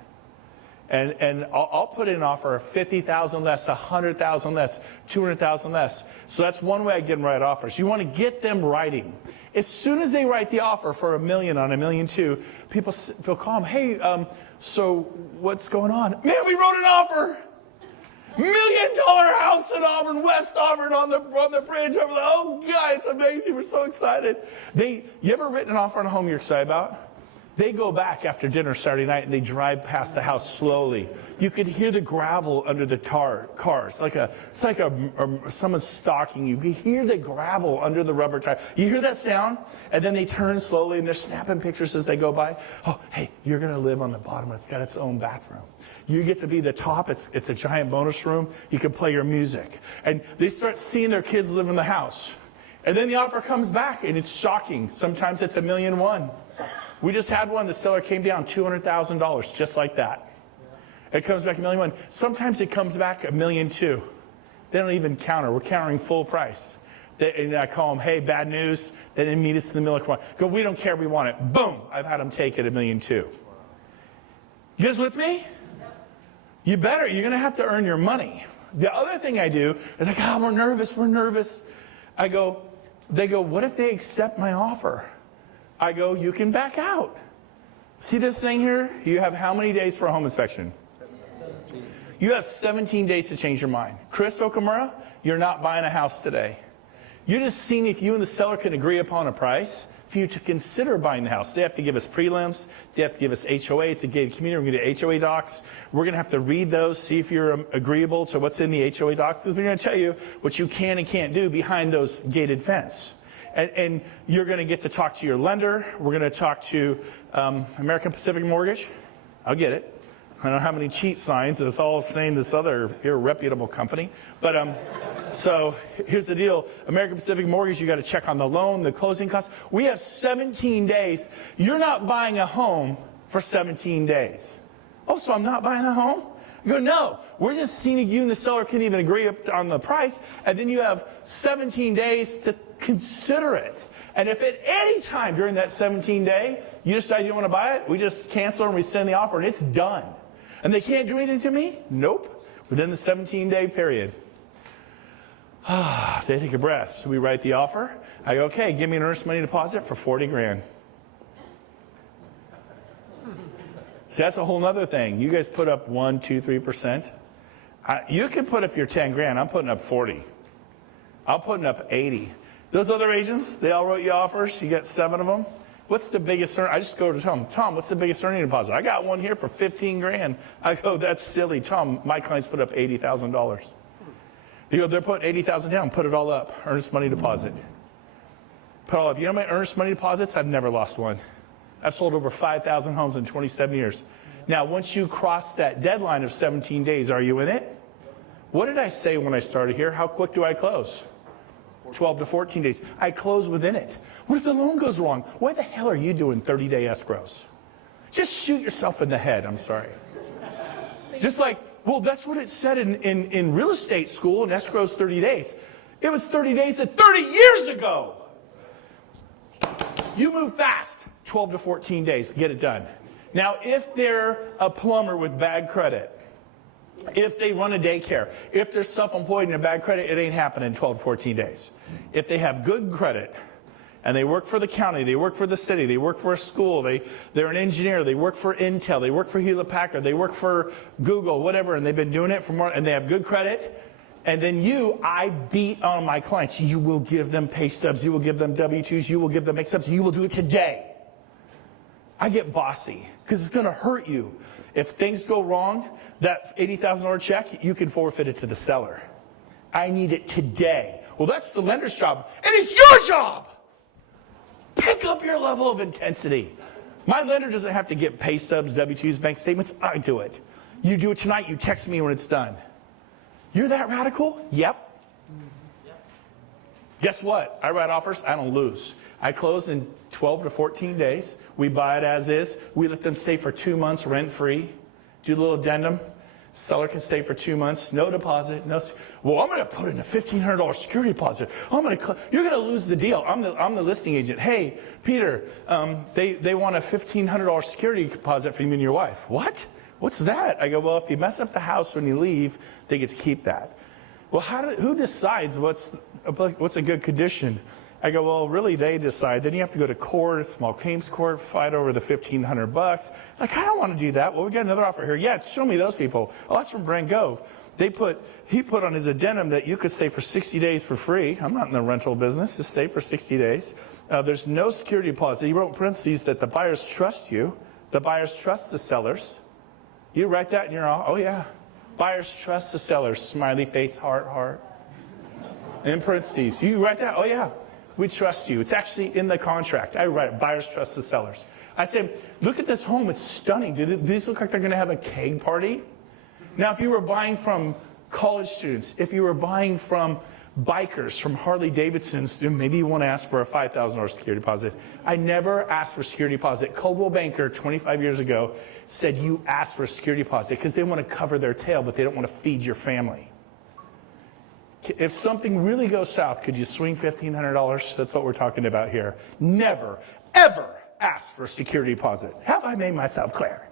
And I'll put in an offer of $50,000 less, $100,000 less, $200,000 less. So that's one way I get them write offers. You want to get them writing. As soon as they write the offer for $1 million on $1.2 million, people call them, hey, so what's going on? Man, we wrote an offer. $1 million house in Auburn, West Auburn, on the bridge over the. Oh God, it's amazing. We're so excited. You ever written an offer on a home you're excited about? They go back after dinner Saturday night and they drive past the house slowly. You could hear the gravel under the cars. It's like someone's stalking you. You hear the gravel under the rubber tire. You hear that sound? And then they turn slowly and they're snapping pictures as they go by. Oh, hey, you're going to live on the bottom. It's got its own bathroom. You get to be the top. It's a giant bonus room. You can play your music. And they start seeing their kids live in the house. And then the offer comes back and it's shocking. Sometimes it's $1.1 million. We just had one. The seller came down $200,000, just like that. It comes back $1.1 million. Sometimes it comes back $1.2 million. They don't even counter. We're countering full price. And I call them, hey, bad news. They didn't meet us in the middle of the Go, we don't care. We want it. Boom. I've had them take it $1.2 million. You guys with me? You better. You're going to have to earn your money. The other thing I do is like, oh, we're nervous. We're nervous. They go, what if they accept my offer? I go, you can back out. See this thing here? You have how many days for a home inspection? 17. You have 17 days to change your mind. Chris Okamura, you're not buying a house today. You're just seeing if you and the seller can agree upon a price for you to consider buying the house. They have to give us prelims. They have to give us HOA. It's a gated community. We're going to do HOA docs. We're going to have to read those, see if you're agreeable to what's in the HOA docs, because they're going to tell you what you can and can't do behind those gated fence. And you're going to get to talk to your lender. We're going to talk to American Pacific Mortgage. I'll get it. I don't know how many cheat signs. It's all saying this other irreputable company. But so here's the deal. American Pacific Mortgage, you got to check on the loan, the closing costs. We have 17 days. You're not buying a home for 17 days. Oh, so I'm not buying a home? You go, no, we're just seeing if you and the seller can even agree on the price, and then you have 17 days to consider it. And if at any time during that 17-day you decide you don't want to buy it, we just cancel and rescind the offer, and it's done. And they can't do anything to me? Nope. Within the 17-day period. They take a breath. So we write the offer. I go, okay, give me an earnest money deposit for $40,000. See, that's a whole other thing. You guys put up 1%, 2%, 3%. You can put up your $10,000. I'm putting up 40. I'm putting up 80. Those other agents, they all wrote you offers. You got 7 of them. What's the biggest earning? I just go to Tom, what's the biggest earning deposit? I got one here for $15,000. I go, that's silly. Tom, my clients put up $80,000. You go, they're putting $80,000 down. Put it all up. Earnest money deposit. Put it all up. You know my earnest money deposits? I've never lost one. I've sold over 5,000 homes in 27 years. Now, once you cross that deadline of 17 days, are you in it? What did I say when I started here? How quick do I close? 12 to 14 days. I close within it. What if the loan goes wrong? Why the hell are you doing 30-day escrows? Just shoot yourself in the head. I'm sorry. Just like, well, that's what it said in real estate school, and escrow's 30 days. It was 30 days at 30 years ago. You move fast. 12 to 14 days, get it done. Now, if they're a plumber with bad credit, If they run a daycare, if they're self-employed and a bad credit, it ain't happening in 12 to 14 days. If they have good credit and they work for the county, they work for the city, they work for a school, they're an engineer, they work for Intel, they work for Hewlett-Packard, they work for Google, whatever, and they've been doing it for more, and they have good credit, and then I beat on my clients. You will give them pay stubs, you will give them W-2s, you will give them X-stubs, and you will do it today. I get bossy because it's going to hurt you. If things go wrong, that $80,000 check, you can forfeit it to the seller. I need it today. Well, that's the lender's job, and it's your job. Pick up your level of intensity. My lender doesn't have to get pay stubs, W-2s, bank statements. I do it. You do it tonight. You text me when it's done. You're that radical? Yep. Guess what? I write offers. I don't lose. I close in 12 to 14 days. We buy it as is. We let them stay for 2 months rent-free. Do a little addendum. Seller can stay for 2 months. No deposit. No. Well, I'm going to put in a $1,500 security deposit. You're going to lose the deal. I'm the listing agent. Hey, Peter, they want a $1,500 security deposit for you and your wife. What? What's that? I go, well, if you mess up the house when you leave, they get to keep that. Well, who decides what's a good condition? I go, well, really, they decide. Then you have to go to court, a small claims court, fight over the $1,500. Like, I don't want to do that. Well, we got another offer here. Yeah, show me those people. Oh, that's from Brent Gove. He put on his addendum that you could stay for 60 days for free. I'm not in the rental business. Just stay for 60 days. There's no security deposit. He wrote in parentheses that the buyers trust you. The buyers trust the sellers. You write that in your, oh, yeah. Buyers trust the sellers. Smiley face, heart, heart. In parentheses. You write that? Oh, yeah. We trust you. It's actually in the contract. I write it. Buyers trust the sellers. I say, look at this home. It's stunning. Do these look like they're going to have a keg party? Now, if you were buying from college students, if you were buying from bikers, from Harley Davidsons, maybe you want to ask for a $5,000 security deposit. I never asked for a security deposit. Coldwell Banker, 25 years ago, said you ask for a security deposit because they want to cover their tail, but they don't want to feed your family. If something really goes south, could you swing $1,500? That's what we're talking about here. Never, ever ask for a security deposit. Have I made myself clear?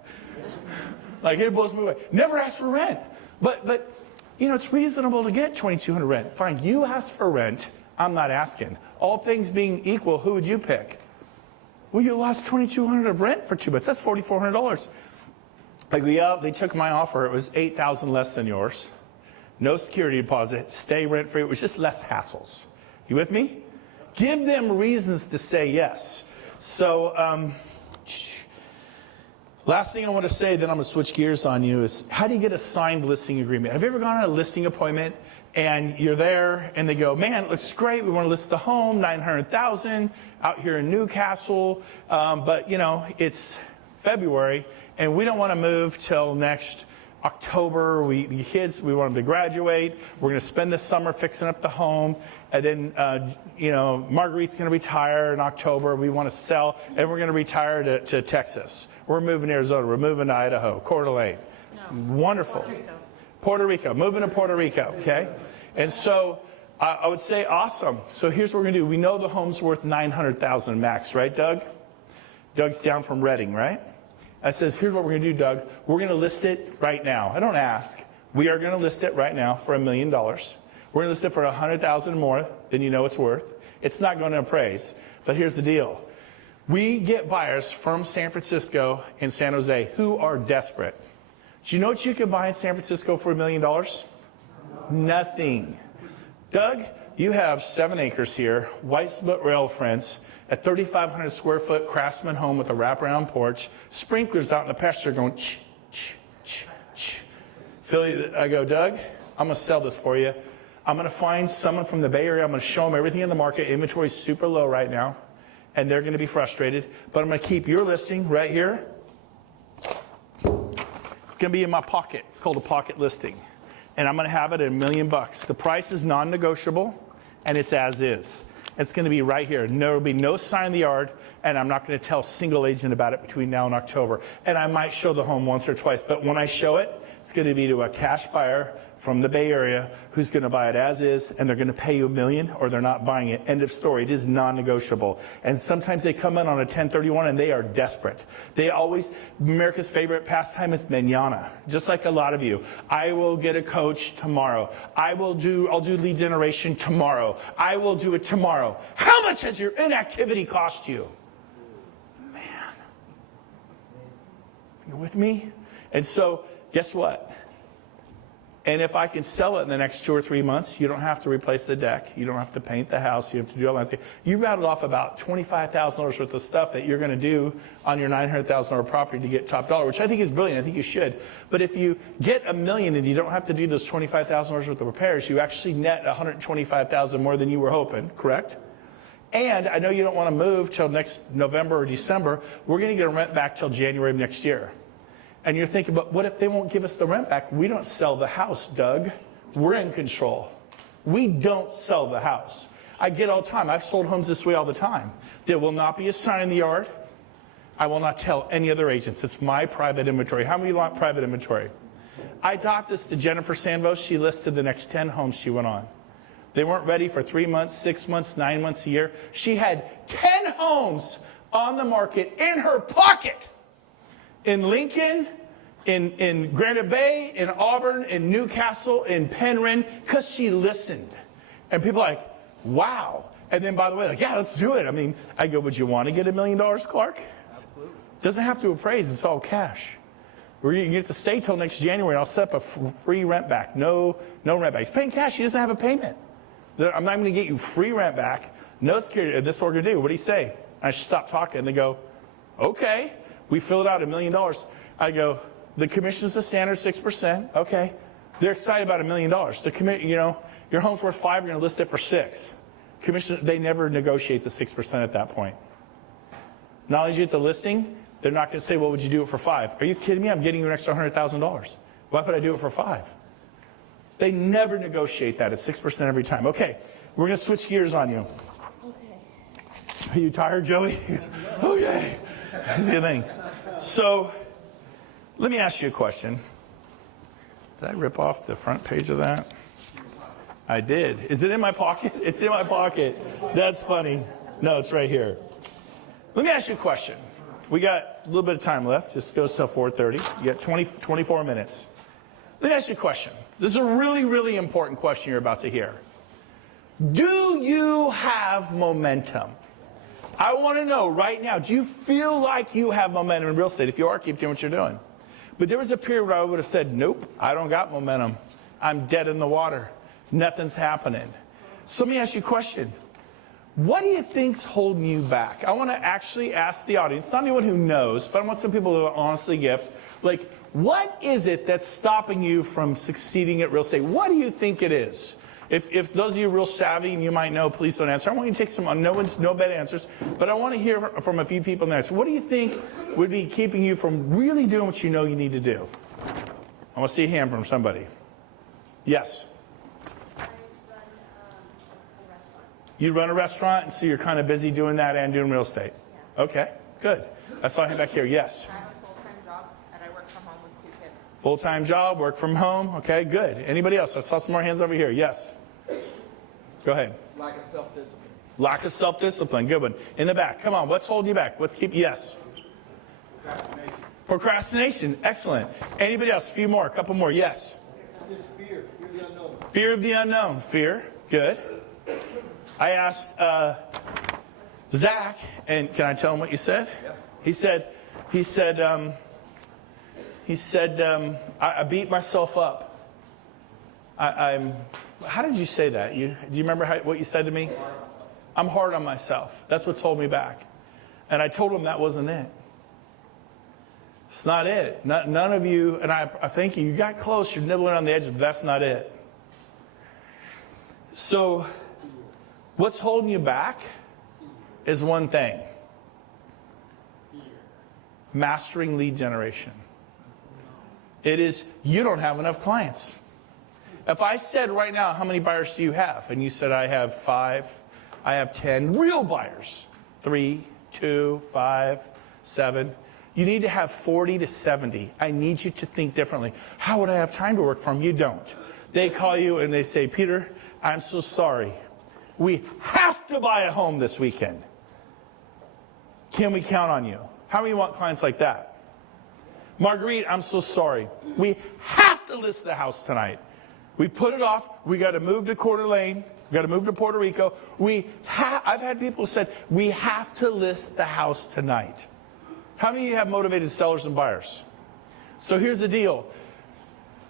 Like, it blows me away. Never ask for rent. But you know, it's reasonable to get $2,200 rent. Fine, you ask for rent. I'm not asking. All things being equal, who would you pick? Well, you lost $2,200 of rent for 2 months. That's $4,400. Like, yeah, they took my offer. It was $8,000 less than yours. No security deposit, stay rent-free. It was just less hassles. You with me? Give them reasons to say yes. So, last thing I want to say, then I'm going to switch gears on you, is how do you get a signed listing agreement? Have you ever gone on a listing appointment and you're there and they go, man, it looks great. We want to list the home, $900,000 out here in Newcastle. But, you know, it's February and we don't want to move till next October. The kids, we want them to graduate. We're going to spend the summer fixing up the home. And then, you know, Marguerite's going to retire in October. We want to sell, and we're going to retire to Texas. We're moving to Arizona. We're moving to Idaho, Coeur d'Alene. No. Wonderful. Puerto Rico. Moving to Puerto Rico, okay? And so I would say, awesome. So here's what we're going to do. We know the home's worth $900,000 max, right, Doug? Doug's down from Reading, right? I says, here's what we're going to do, Doug. We're going to list it right now. I don't ask. We are going to list it right now for $1 million. We're going to list it for $100,000 more than you know it's worth. It's not going to appraise. But here's the deal. We get buyers from San Francisco and San Jose who are desperate. Do you know what you can buy in San Francisco for $1 million? Nothing. Doug, you have 7 acres here, white split rail fence, a 3,500 square foot Craftsman home with a wraparound porch, sprinklers out in the pasture going ch, ch, ch, ch. Philly, I go, Doug, I'm going to sell this for you. I'm going to find someone from the Bay Area. I'm going to show them everything in the market. Inventory is super low right now, and they're going to be frustrated. But I'm going to keep your listing right here. It's going to be in my pocket. It's called a pocket listing. And I'm going to have it at $1 million. The price is non-negotiable, and it's as is. It's going to be right here. There will be no sign in the yard, and I'm not going to tell a single agent about it between now and October. And I might show the home once or twice, but when I show it, It's going to be to a cash buyer from the Bay Area who's going to buy it as is, and they're going to pay you $1 million, or they're not buying it. End of story. It is non-negotiable. And sometimes they come in on a 1031 and they are desperate. They always, America's favorite pastime is mañana, just like a lot of you. I will get a coach tomorrow. I'll do lead generation tomorrow. I will do it tomorrow. How much has your inactivity cost you? Man. You with me? And so, guess what? And if I can sell it in the next 2 or 3 months, you don't have to replace the deck. You don't have to paint the house. You have to do all that. You rattled off about $25,000 worth of stuff that you're going to do on your $900,000 property to get top dollar, which I think is brilliant. I think you should. But if you get $1 million and you don't have to do those $25,000 worth of repairs, you actually net $125,000 more than you were hoping, correct? And I know you don't want to move till next November or December. We're going to get a rent back till January of next year. And you're thinking, but what if they won't give us the rent back? We don't sell the house, Doug. We're in control. We don't sell the house. I get all the time. I've sold homes this way all the time. There will not be a sign in the yard. I will not tell any other agents. It's my private inventory. How many want private inventory? I taught this to Jennifer Sanvos. She listed the next 10 homes she went on. They weren't ready for 3 months, 6 months, 9 months, a year. She had 10 homes on the market in her pocket. In Lincoln, in Granite Bay, in Auburn, in Newcastle, in Penryn, because she listened. And people are like, wow. And then, by the way, like, yeah, let's do it. I mean, I go, would you want to get $1 million, Clark? Absolutely. Doesn't have to appraise. It's all cash. You get to stay till next January, and I'll set up a free rent back. No rent back. He's paying cash. He doesn't have a payment. I'm not going to get you free rent back. No security. This is what we're going to do. What do you say? I stop talking, and they go, okay. We filled out $1 million. I go, the commission's the standard 6%. Okay. They're excited about $1 million. Your home's worth $5, you're going to list it for $6. Commission, they never negotiate the 6% at that point. Not only do you get the listing, they're not going to say, well, would you do it for $5? Are you kidding me? I'm getting you an extra $100,000. Why would I do it for $5? They never negotiate that at 6% every time. Okay. We're going to switch gears on you. Okay. Are you tired, Joey? Okay. Here's the thing. So, let me ask you a question. Did I rip off the front page of that? I did. Is it in my pocket? It's in my pocket. That's funny. No, it's right here. Let me ask you a question. We got a little bit of time left. This goes till 4:30. You got 24 minutes. Let me ask you a question. This is a really, really important question you're about to hear. Do you have momentum? I want to know right now, do you feel like you have momentum in real estate? If you are, keep doing what you're doing. But there was a period where I would have said, nope, I don't got momentum. I'm dead in the water. Nothing's happening. So let me ask you a question. What do you think's holding you back? I want to actually ask the audience, not anyone who knows, but I want some people to honestly gift, like, what is it that's stopping you from succeeding at real estate? What do you think it is? If those of you are real savvy and you might know, please don't answer. I want you to take some no bad answers, but I want to hear from a few people next. What do you think would be keeping you from really doing what you know you need to do? I want to see a hand from somebody. Yes? I run a restaurant. You run a restaurant, so you're kind of busy doing that and doing real estate? Yeah. Okay, good. I saw him back here. Yes? I have a full-time job, and I work from home with 2 kids. Full-time job, work from home. Okay, good. Anybody else? I saw some more hands over here. Yes? Go ahead. Lack of self-discipline. Lack of self-discipline. Good one. In the back. Come on. What's holding you back? Let's keep. Yes. Procrastination. Procrastination. Excellent. Anybody else? A few more. A couple more. Yes. Just fear. Fear of the unknown. Fear of the unknown. Fear. Good. I asked Zach, and can I tell him what you said? Yeah. He said, I beat myself up. How did you say that? Do you remember what you said to me? I'm hard on myself. That's what's holding me back. And I told him that wasn't it. It's not it. None of you, and I think you got close, you're nibbling on the edges, but that's not it. So, what's holding you back is one thing. Mastering lead generation. It is, you don't have enough clients. If I said right now, how many buyers do you have? And you said, I have 5, I have 10 real buyers. 3, 2, 5, 7. You need to have 40 to 70. I need you to think differently. How would I have time to work from? You don't. They call you and they say, Peter, I'm so sorry. We have to buy a home this weekend. Can we count on you? How many want clients like that? Marguerite, I'm so sorry. We have to list the house tonight. We put it off. We got to move to Coeur d'Alene. We got to move to Puerto Rico. I've had people said, we have to list the house tonight. How many of you have motivated sellers and buyers? So here's the deal.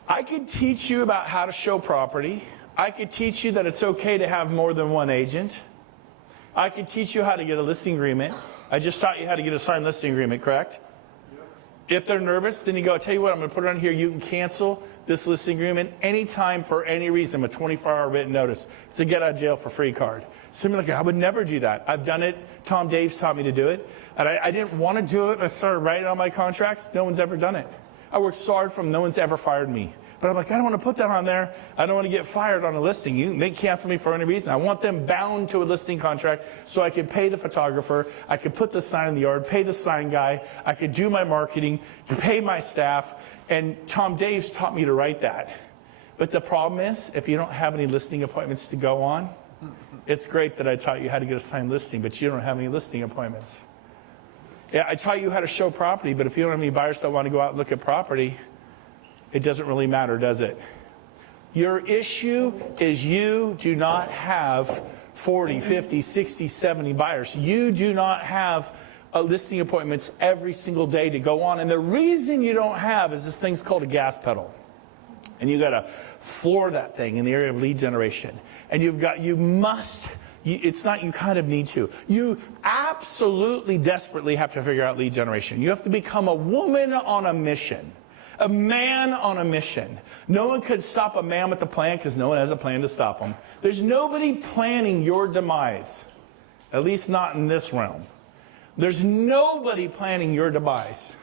I could teach you about how to show property. I could teach you that it's okay to have more than one agent. I could teach you how to get a listing agreement. I just taught you how to get a signed listing agreement, correct? If they're nervous, then you go, tell you what, I'm going to put it on here. You can cancel this listing agreement anytime for any reason with 24-hour written notice. It's a get out of jail for free card. Some like, I would never do that. I've done it. Tom Daves taught me to do it. And I didn't want to do it. I started writing on my contracts. No one's ever done it. I worked so hard for them. No one's ever fired me. But I'm like, I don't want to put that on there. I don't want to get fired on a listing. They cancel me for any reason. I want them bound to a listing contract so I can pay the photographer. I could put the sign in the yard, pay the sign guy. I could do my marketing, pay my staff. And Tom Daves taught me to write that. But the problem is, if you don't have any listing appointments to go on, it's great that I taught you how to get a signed listing, but you don't have any listing appointments. Yeah, I taught you how to show property, but if you don't have any buyers that want to go out and look at property, it doesn't really matter, does it? Your issue is you do not have 40, 50, 60, 70 buyers. You do not have listing appointments every single day to go on. And the reason you don't have is this thing's called a gas pedal. And you got to floor that thing in the area of lead generation. And it's not you kind of need to. You absolutely desperately have to figure out lead generation. You have to become a woman on a mission. A man on a mission. No one could stop a man with a plan because no one has a plan to stop him. There's nobody planning your demise, at least not in this realm. There's nobody planning your demise.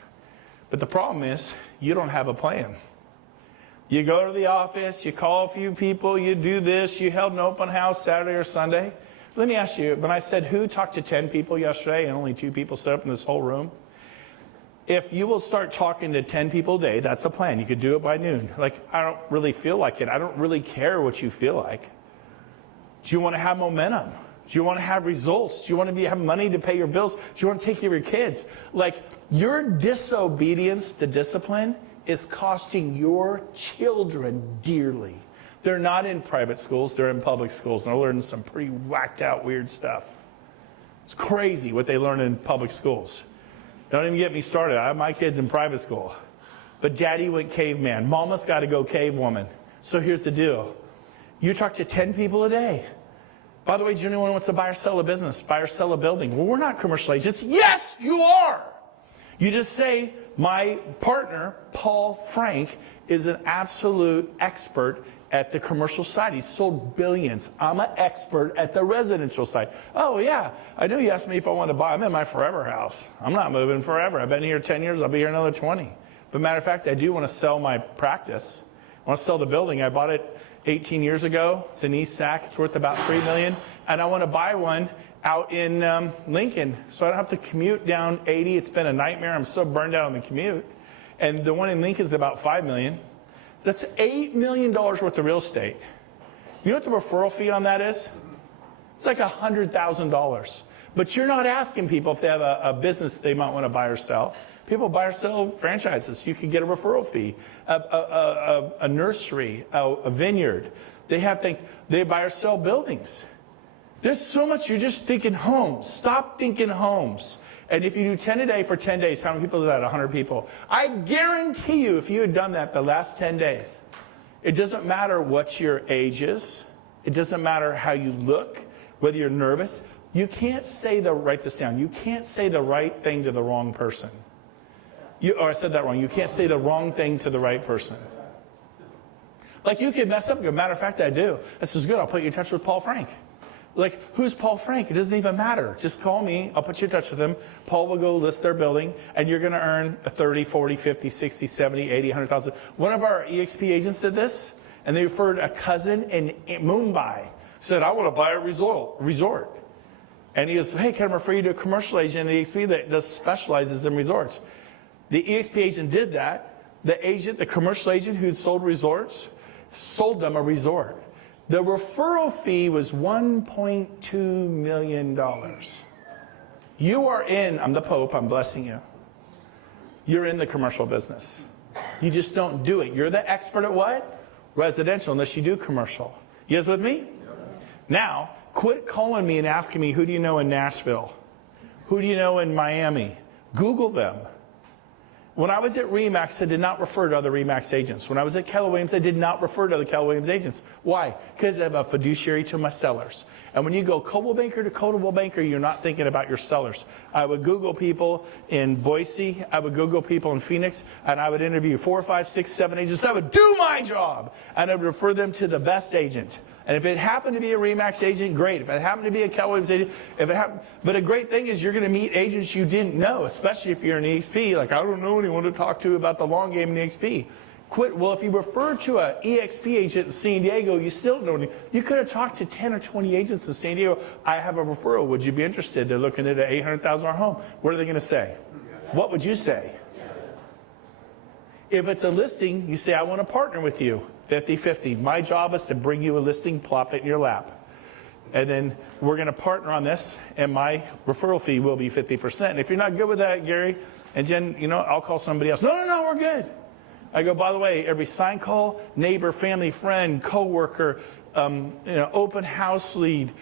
But the problem is, you don't have a plan. You go to the office, you call a few people, you do this, you held an open house Saturday or Sunday. Let me ask you, when I said who talked to 10 people yesterday and only 2 people stood up in this whole room? If you will start talking to 10 people a day, that's a plan. You could do it by noon. Like, I don't really feel like it. I don't really care what you feel like. Do you want to have momentum? Do you want to have results? Do you want to have money to pay your bills? Do you want to take care of your kids? Like, your disobedience to discipline is costing your children dearly. They're not in private schools. They're in public schools. And they're learning some pretty whacked out weird stuff. It's crazy what they learn in public schools. Don't even get me started. I have my kids in private school. But daddy went caveman. Mama's got to go cavewoman. So here's the deal. You talk to 10 people a day. By the way, do anyone wants to buy or sell a business, buy or sell a building? Well, we're not commercial agents. Yes, you are. You just say, my partner, Paul Frank, is an absolute expert at the commercial side. He's sold billions. I'm an expert at the residential side. Oh, yeah. I knew you asked me if I wanted to buy. I'm in my forever house. I'm not moving forever. I've been here 10 years. I'll be here another 20. But matter of fact, I do want to sell my practice. I want to sell the building. I bought it 18 years ago. It's in East Sac. It's worth about $3 million. And I want to buy one out in Lincoln so I don't have to commute down 80. It's been a nightmare. I'm so burned out on the commute. And the one in Lincoln is about $5 million. That's $8 million worth of real estate. You know what the referral fee on that is? It's like $100,000. But you're not asking people if they have a business they might want to buy or sell. People buy or sell franchises. You can get a referral fee, a nursery, a vineyard. They have things. They buy or sell buildings. There's so much. You're just thinking homes. Stop thinking homes. And if you do 10 a day for 10 days, how many people is that? 100 people. I guarantee you, if you had done that the last 10 days, it doesn't matter what your age is. It doesn't matter how you look, whether you're nervous. You can't say write this down. You can't say the right thing to the wrong person. I said that wrong. You can't say the wrong thing to the right person. Like, you could mess up. As a matter of fact, I do. This is good. I'll put you in touch with Paul Frank. Like, who's Paul Frank? It doesn't even matter. Just call me. I'll put you in touch with him. Paul will go list their building, and you're going to earn 30, 40, 50, 60, 70, 80, 100,000. One of our EXP agents did this, and they referred a cousin in Mumbai. Said, I want to buy a resort. And he goes, hey, can I refer you to a commercial agent at EXP that specializes in resorts? The EXP agent did that. The commercial agent who sold resorts, sold them a resort. The referral fee was $1.2 million. You are in, I'm the Pope, I'm blessing you. You're in the commercial business. You just don't do it. You're the expert at what? Residential, unless you do commercial. You guys with me? Yep. Now, quit calling me and asking me, who do you know in Nashville? Who do you know in Miami? Google them. When I was at RE/MAX, I did not refer to other RE/MAX agents. When I was at Keller Williams, I did not refer to other Keller Williams agents. Why? Because I have a fiduciary to my sellers. And when you go Coldwell Banker to Coldwell Banker, you're not thinking about your sellers. I would Google people in Boise, I would Google people in Phoenix, and I would interview 4, 5, 6, 7 agents. I would do my job, and I would refer them to the best agent. And if it happened to be a RE/MAX agent, great. If it happened to be a Keller Williams agent, but a great thing is you're going to meet agents you didn't know, especially if you're an EXP. Like, I don't know anyone to talk to about the long game in the EXP. Quit. Well, if you refer to an EXP agent in San Diego, you still don't. You could have talked to 10 or 20 agents in San Diego. I have a referral. Would you be interested? They're looking at an $800,000 home. What are they going to say? What would you say? If it's a listing, you say, I want to partner with you. 50-50. My job is to bring you a listing, plop it in your lap. And then we're going to partner on this, and my referral fee will be 50%. And if you're not good with that, Gary and Jen, I'll call somebody else. No, we're good. I go, by the way, every sign call, neighbor, family, friend, coworker, open house lead,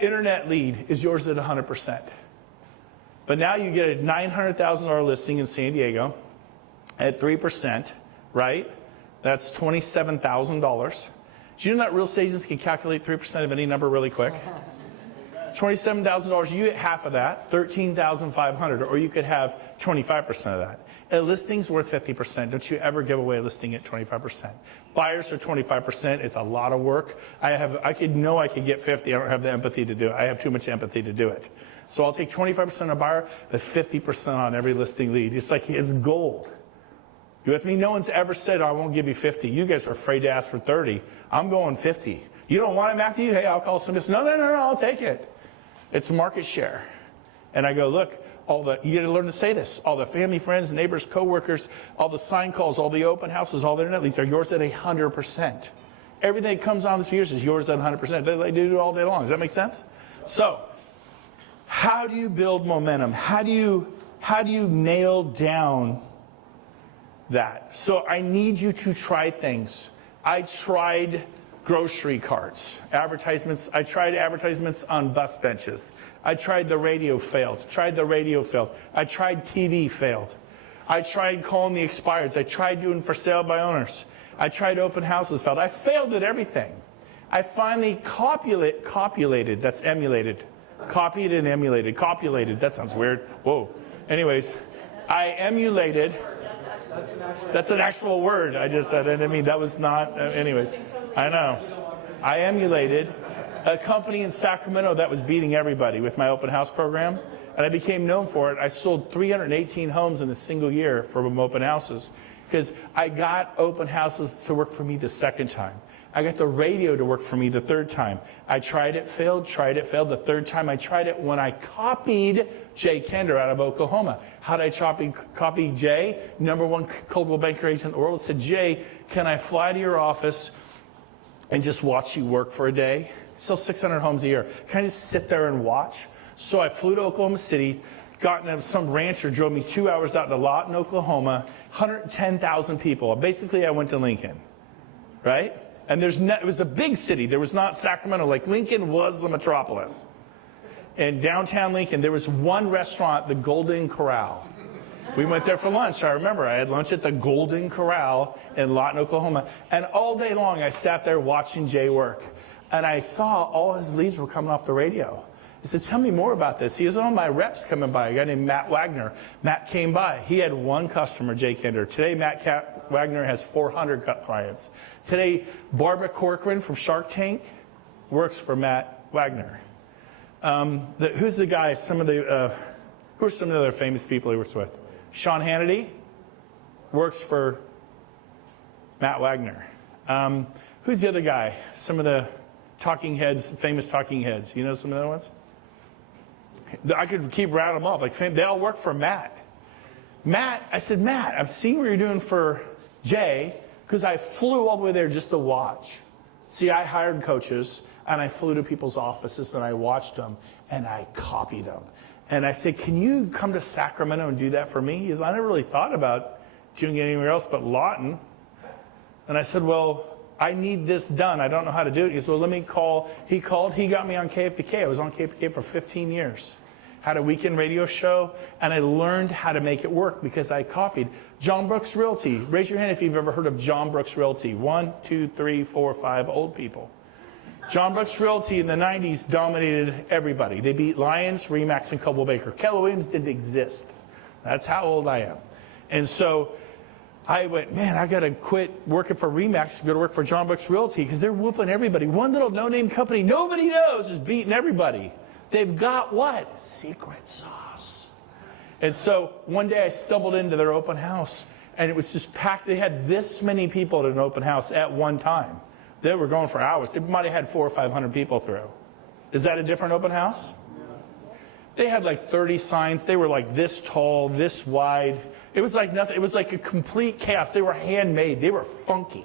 internet lead is yours at 100%. But now you get a $900,000 listing in San Diego at 3%, right? That's $27,000. Do you know that real estate agents can calculate 3% of any number really quick? $27,000, you get half of that, $13,500, or you could have 25% of that. A listing's worth 50%. Don't you ever give away a listing at 25%. Buyers are 25%. It's a lot of work. I could get 50. I don't have the empathy to do it. I have too much empathy to do it. So I'll take 25% on a buyer, but 50% on every listing lead. It's gold. You with me? No one's ever said, I won't give you 50. You guys are afraid to ask for 30. I'm going 50. You don't want it, Matthew? Hey, I'll call somebody. No, I'll take it. It's market share. And I go, look, you got to learn to say this. All the family, friends, neighbors, coworkers, all the sign calls, all the open houses, all the internet leads are yours at 100%. Everything that comes on this year is yours at 100%. They do it all day long. Does that make sense? So, how do you build momentum? How do you nail down that? So I need you to try things. I tried grocery carts, advertisements. I tried advertisements on bus benches. I tried the radio, failed. I tried TV, failed. I tried calling the expireds. I tried doing for sale by owners. I tried open houses, failed. I failed at everything. I finally copulated, that's emulated. Copied and emulated. Copulated, that sounds weird. Whoa. Anyways, I emulated. That's an actual word I just said. I mean, that was not, anyways. I know. I emulated a company in Sacramento that was beating everybody with my open house program, and I became known for it. I sold 318 homes in a single year from open houses because I got open houses to work for me the second time. I got the radio to work for me the third time. I tried it, failed. The third time I tried it when I copied Jay Kender out of Oklahoma. How did I copy Jay? #1 Coldwell Banker agent in the world. I said, Jay, can I fly to your office and just watch you work for a day? Sell 600 homes a year. Can I just sit there and watch? So I flew to Oklahoma City, got in some rancher, drove me 2 hours out to Lawton, Oklahoma, 110,000 people. Basically, I went to Lincoln, right? And it was the big city. There was not Sacramento. Like Lincoln was the metropolis. In downtown Lincoln, there was one restaurant, the Golden Corral. We went there for lunch. I remember I had lunch at the Golden Corral in Lawton, Oklahoma. And all day long, I sat there watching Jay work. And I saw all his leads were coming off the radio. I said, tell me more about this. He was one of my reps coming by, a guy named Matt Wagner. Matt came by. He had one customer, Jay Kender. Today, Matt Wagner has 400 clients. Today, Barbara Corcoran from Shark Tank works for Matt Wagner. Who's the guy, who are some of the other famous people he works with? Sean Hannity works for Matt Wagner. Who's the other guy? Some of the talking heads, famous talking heads. You know some of the other ones? I could keep rattling them off. Like they all work for Matt. Matt, I said, Matt, I'm seeing what you're doing for Jay, because I flew all the way there just to watch. See, I hired coaches, and I flew to people's offices, and I watched them, and I copied them. And I said, can you come to Sacramento and do that for me? He said, I never really thought about doing it anywhere else but LaFountain. And I said, well, I need this done. I don't know how to do it. He said, well, let me call. He called. He got me on KFPK. I was on KFPK for 15 years. Had a weekend radio show, and I learned how to make it work because I copied. John Brooks Realty. Raise your hand if you've ever heard of John Brooks Realty. 1, 2, 3, 4, 5 old people. John Brooks Realty in the 90s dominated everybody. They beat Lions, Remax, and Coldwell Banker. Keller Williams didn't exist. That's how old I am. And so I went, man, I got to quit working for Remax and go to work for John Brooks Realty because they're whooping everybody. One little no-name company nobody knows is beating everybody. They've got what? Secret sauce. And so one day I stumbled into their open house, and it was just packed. They had this many people at an open house at one time. They were going for hours. They might have had 400 or 500 people through. Is that a different open house? They had like 30 signs. They were like this tall, this wide. It was like nothing. It was like a complete chaos. They were handmade. They were funky.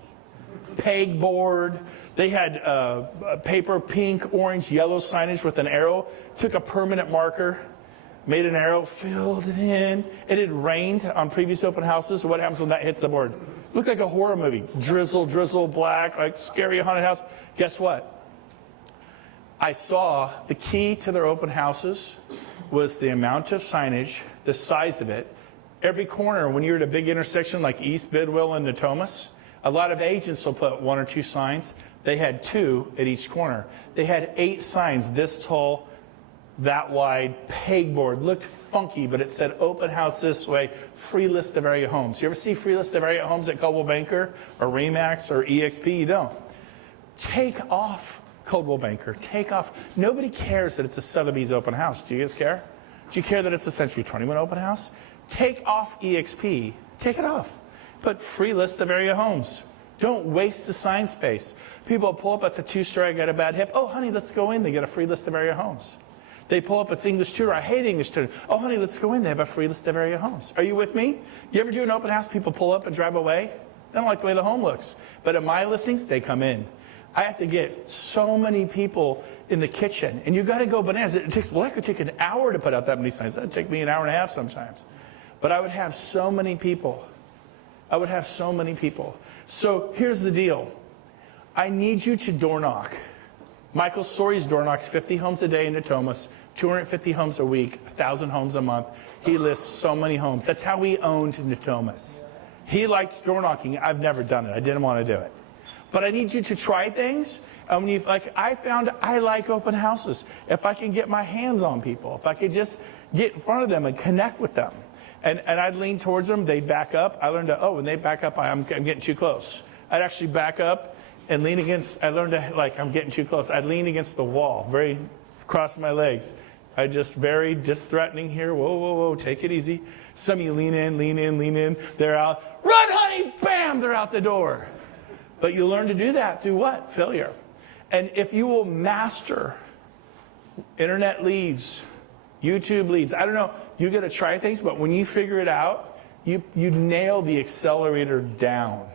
Pegboard. They had paper, pink, orange, yellow signage with an arrow. Took a permanent marker, made an arrow, filled it in. It had rained on previous open houses. So what happens when that hits the board? Looked like a horror movie. Drizzle, drizzle, black, like scary haunted house. Guess what? I saw the key to their open houses was the amount of signage, the size of it. Every corner, when you're at a big intersection like East Bidwell and Natomas, a lot of agents will put 1 or 2 signs. They had 2 at each corner. They had 8 signs this tall, that wide, pegboard. Looked funky, but it said open house this way, free list of area homes. You ever see free list of area homes at Coldwell Banker or Remax or EXP? You don't. Take off Coldwell Banker. Take off. Nobody cares that it's a Sotheby's open house. Do you guys care? Do you care that it's a Century 21 open house? Take off EXP. Take it off. Put free list of area homes. Don't waste the sign space. People pull up, it's a 2-story, I got a bad hip. Oh, honey, let's go in. They get a free list of area homes. They pull up, it's English tutor. I hate English tutor. Oh, honey, let's go in. They have a free list of area homes. Are you with me? You ever do an open house, people pull up and drive away? They don't like the way the home looks. But at my listings, they come in. I have to get so many people in the kitchen. And you got to go bananas. It takes, well, that could take an hour to put out that many signs. That would take me an hour and a half sometimes. But I would have so many people. I would have so many people. So here's the deal. I need you to door knock. Michael Sori's door knocks 50 homes a day in Natomas, 250 homes a week, 1,000 homes a month. He lists so many homes. That's how he owned Natomas. He liked door knocking. I've never done it. I didn't want to do it. But I need you to try things. Like I found I like open houses. If I can get my hands on people, if I could just get in front of them and connect with them. And I'd lean towards them, they'd back up. I learned to, when they back up, I'm getting too close. I'd actually back up and lean against, I learned to, like, I'm getting too close. I'd lean against the wall, cross my legs. I just threatening here. Whoa, whoa, whoa, take it easy. Some of you lean in, lean in, lean in. They're out. Run, honey, bam, they're out the door. But you learn to do that through what? Failure. And if you will master internet leads, YouTube leads, I don't know, you got to try things, but when you figure it out, you nail the accelerator down.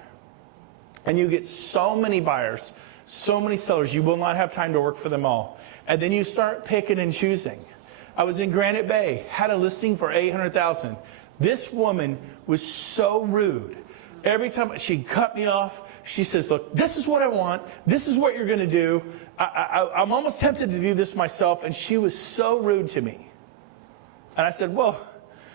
And you get so many buyers, so many sellers, you will not have time to work for them all. And then you start picking and choosing. I was in Granite Bay, had a listing for $800,000. This woman was so rude. Every time she cut me off, she says, look, this is what I want. This is what you're going to do. I'm almost tempted to do this myself. And she was so rude to me. And I said, well,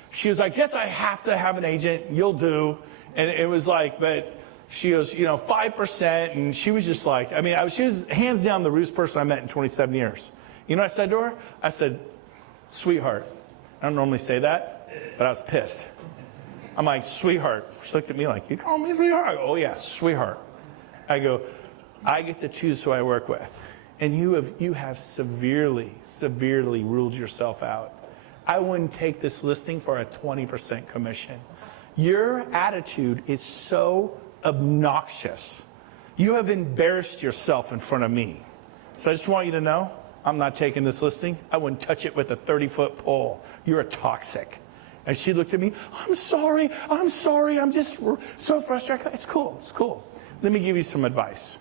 she was like, yes, I have to have an agent. You'll do. And it was like, but she goes, 5%. And she was just like, she was hands down the rudest person I met in 27 years. You know what I said to her? I said, sweetheart. I don't normally say that, but I was pissed. I'm like, sweetheart. She looked at me like, you call me sweetheart? I go, oh, yeah, sweetheart. I go, I get to choose who I work with. And you have severely, severely ruled yourself out. I wouldn't take this listing for a 20% commission. Your attitude is so obnoxious. You have embarrassed yourself in front of me. So I just want you to know, I'm not taking this listing. I wouldn't touch it with a 30-foot pole. You're a toxic. And she looked at me, I'm sorry, I'm just so frustrated. It's cool. Let me give you some advice.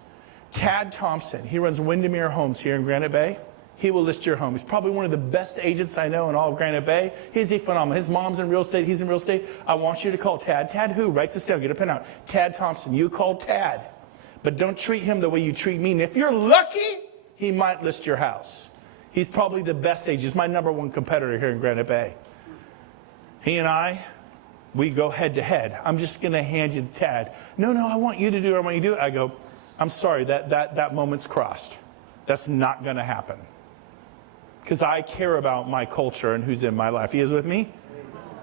Tad Thompson, he runs Windermere Homes here in Granite Bay. He will list your home. He's probably one of the best agents I know in all of Granite Bay. He's a phenomenal. His mom's in real estate. He's in real estate. I want you to call Tad. Tad who? Write this down. Get a pen out. Tad Thompson. You call Tad. But don't treat him the way you treat me. And if you're lucky, he might list your house. He's probably the best agent. He's my #1 competitor here in Granite Bay. He and I, we go head to head. I'm just going to hand you to Tad. No, I want you to do it. I want you to do it. I go, I'm sorry, that moment's crossed. That's not going to happen. Because I care about my culture and who's in my life. He is with me?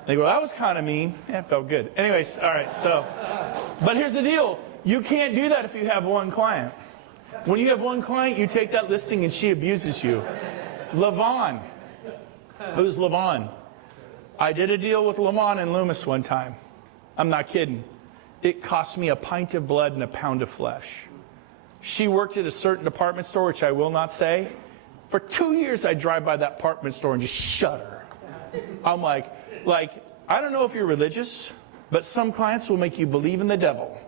They go, that was kind of mean. Yeah, it felt good. Anyways, all right, so. But here's the deal. You can't do that if you have one client. When you have one client, you take that listing and she abuses you. LaVon. Who's LaVon? I did a deal with LaVon in Loomis one time. I'm not kidding. It cost me a pint of blood and a pound of flesh. She worked at a certain department store, which I will not say. For 2 years, I drive by that department store and just shudder. I'm like, I don't know if you're religious, but some clients will make you believe in the devil.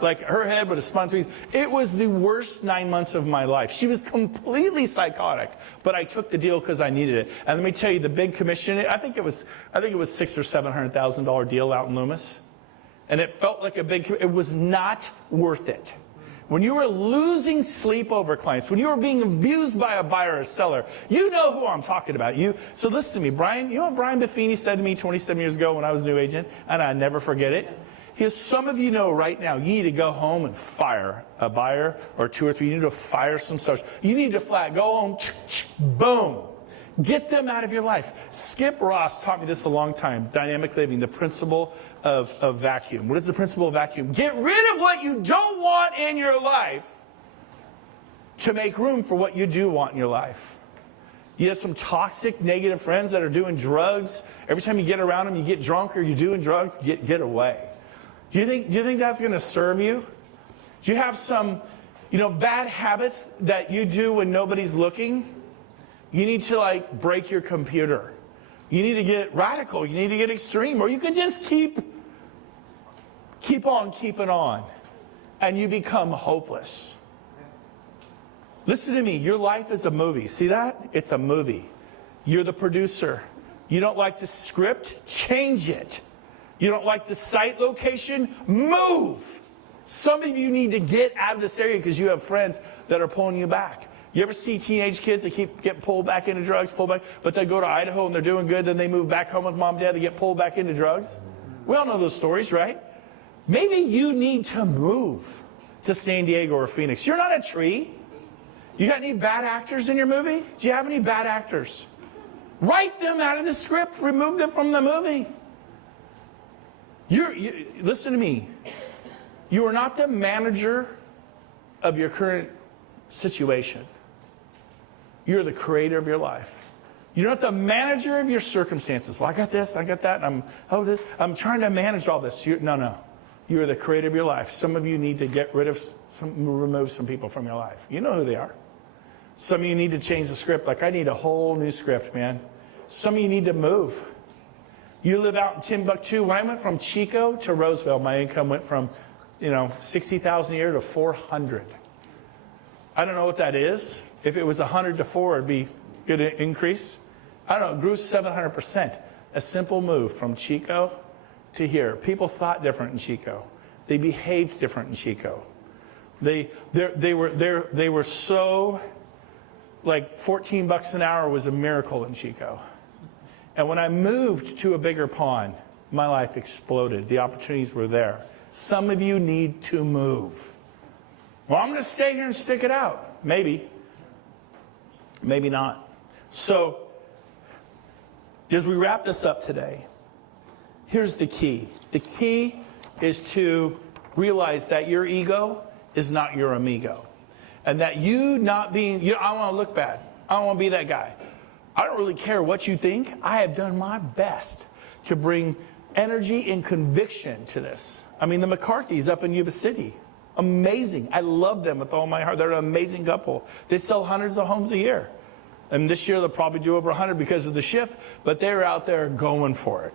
Like her head would have spun through. It was the worst 9 months of my life. She was completely psychotic, but I took the deal because I needed it. And let me tell you, the big commission, I think it was $600,000 or $700,000 deal out in Loomis. And it felt like it was not worth it. When you were losing sleep over clients, when you were being abused by a buyer or a seller, you know who I'm talking about. So listen to me, Brian. You know what Brian Buffini said to me 27 years ago when I was a new agent? And I never forget it. He says, some of you know right now, you need to go home and fire a buyer or 2 or 3. You need to fire some social. You need to go home, boom. Get them out of your life. Skip Ross taught me this a long time. Dynamic living, the principle of vacuum. What is the principle of vacuum? Get rid of what you don't want in your life to make room for what you do want in your life. You have some toxic, negative friends that are doing drugs. Every time you get around them, you get drunk or you're doing drugs. Get away. Do you think that's going to serve you? Do you have some, bad habits that you do when nobody's looking? You need to break your computer. You need to get radical. You need to get extreme. Or you could just keep on keeping on. And you become hopeless. Listen to me. Your life is a movie. See that? It's a movie. You're the producer. You don't like the script? Change it. You don't like the site location? Move. Some of you need to get out of this area because you have friends that are pulling you back. You ever see teenage kids that get pulled back into drugs, but they go to Idaho and they're doing good, then they move back home with mom and dad to get pulled back into drugs? We all know those stories, right? Maybe you need to move to San Diego or Phoenix. You're not a tree. You got any bad actors in your movie? Do you have any bad actors? Write them out of the script. Remove them from the movie. Listen to me. You are not the manager of your current situation. You're the creator of your life. You're not the manager of your circumstances. Well, I got this, I got that, and I'm trying to manage all this. No. You're the creator of your life. Some of you need to remove some people from your life. You know who they are. Some of you need to change the script. I need a whole new script, man. Some of you need to move. You live out in Timbuktu. When I went from Chico to Roseville, my income went from, $60,000 a year to $400,000. I don't know what that is. If it was 100 to 4, it'd be a good increase. I don't know. It grew 700%. A simple move from Chico to here. People thought different in Chico. They behaved different in Chico. They were so, $14 an hour was a miracle in Chico. And when I moved to a bigger pond, my life exploded. The opportunities were there. Some of you need to move. Well, I'm going to stay here and stick it out. Maybe. Maybe not. So, as we wrap this up today, here's the key. The key is to realize that your ego is not your amigo. And that you not being, I don't want to look bad. I don't want to be that guy. I don't really care what you think. I have done my best to bring energy and conviction to this. I mean, the McCarthys up in Yuba City. Amazing. I love them with all my heart. They're an amazing couple. They sell hundreds of homes a year. And this year they'll probably do over 100 because of the shift, but they're out there going for it.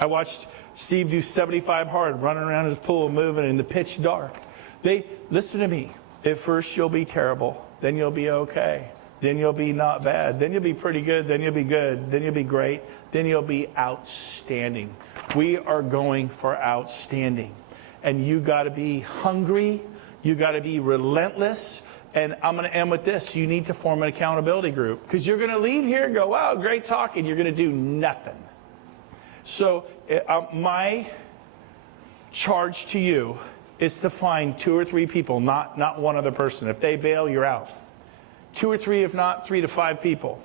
I watched Steve do 75 hard, running around his pool, moving in the pitch dark. Listen to me. At first you'll be terrible. Then you'll be okay. Then you'll be not bad. Then you'll be pretty good. Then you'll be good. Then you'll be great. Then you'll be outstanding. We are going for outstanding. And you got to be hungry. You got to be relentless. And I'm going to end with this. You need to form an accountability group. Because you're going to leave here and go, wow, great talk. And you're going to do nothing. So my charge to you is to find 2 or 3 people, not one other person. If they bail, you're out. 2 or 3, if not 3 to 5 people.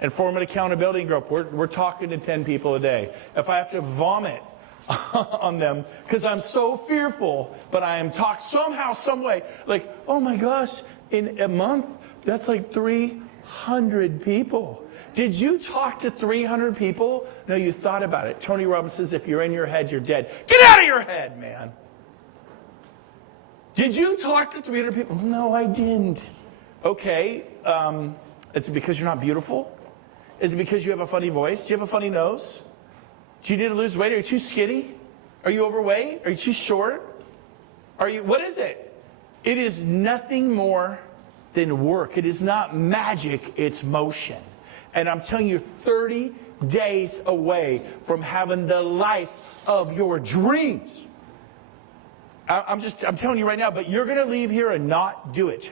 And form an accountability group. We're talking to 10 people a day. If I have to vomit on them because I'm so fearful, but I am talked somehow, some way, like, oh my gosh, in a month, that's like 300 people. Did you talk to 300 people? No, you thought about it. Tony Robbins says, if you're in your head, you're dead. Get out of your head, man. Did you talk to 300 people? No, I didn't. Okay, is it because you're not beautiful? Is it because you have a funny voice? Do you have a funny nose? Do you need to lose weight? Are you too skinny? Are you overweight? Are you too short? What is it? It is nothing more than work. It is not magic, it's motion. And I'm telling you, 30 days away from having the life of your dreams. I'm telling you right now, but you're going to leave here and not do it.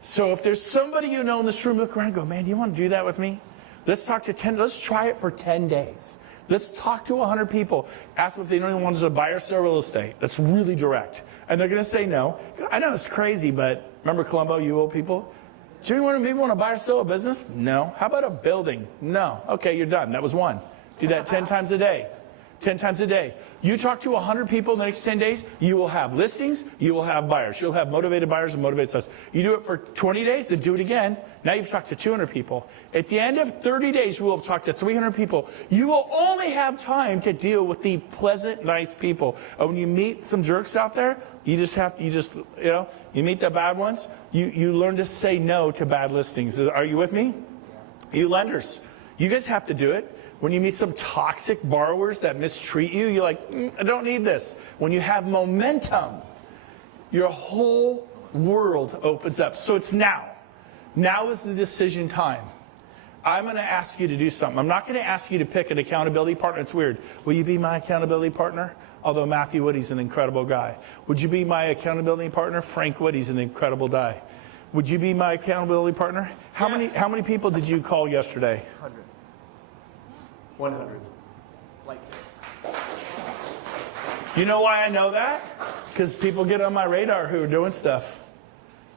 So if there's somebody you know in this room, look around and go, man, do you want to do that with me? Let's talk to 10, let's try it for 10 days. Let's talk to 100 people. Ask them if they don't even want to buy or sell real estate. That's really direct. And they're going to say no. I know it's crazy, but remember Columbo, you old people? Do you want to buy or sell a business? No. How about a building? No. Okay, you're done. That was one. Do that 10 times a day. 10 times a day. You talk to 100 people in the next 10 days, you will have listings, you will have buyers. You'll have motivated buyers and motivated sellers. You do it for 20 days, then do it again. Now you've talked to 200 people. At the end of 30 days, you will have talked to 300 people. You will only have time to deal with the pleasant, nice people. And when you meet some jerks out there, you meet the bad ones, you learn to say no to bad listings. Are you with me? You lenders, you guys have to do it. When you meet some toxic borrowers that mistreat you, you're like, I don't need this. When you have momentum, your whole world opens up. So it's now. Now is the decision time. I'm going to ask you to do something. I'm not going to ask you to pick an accountability partner. It's weird. Will you be my accountability partner? Although Matthew Woody's an incredible guy. Would you be my accountability partner? Frank Woody's an incredible guy. Would you be my accountability partner? How many people did you call yesterday? 100. Like, you know why I know that? Because people get on my radar who are doing stuff.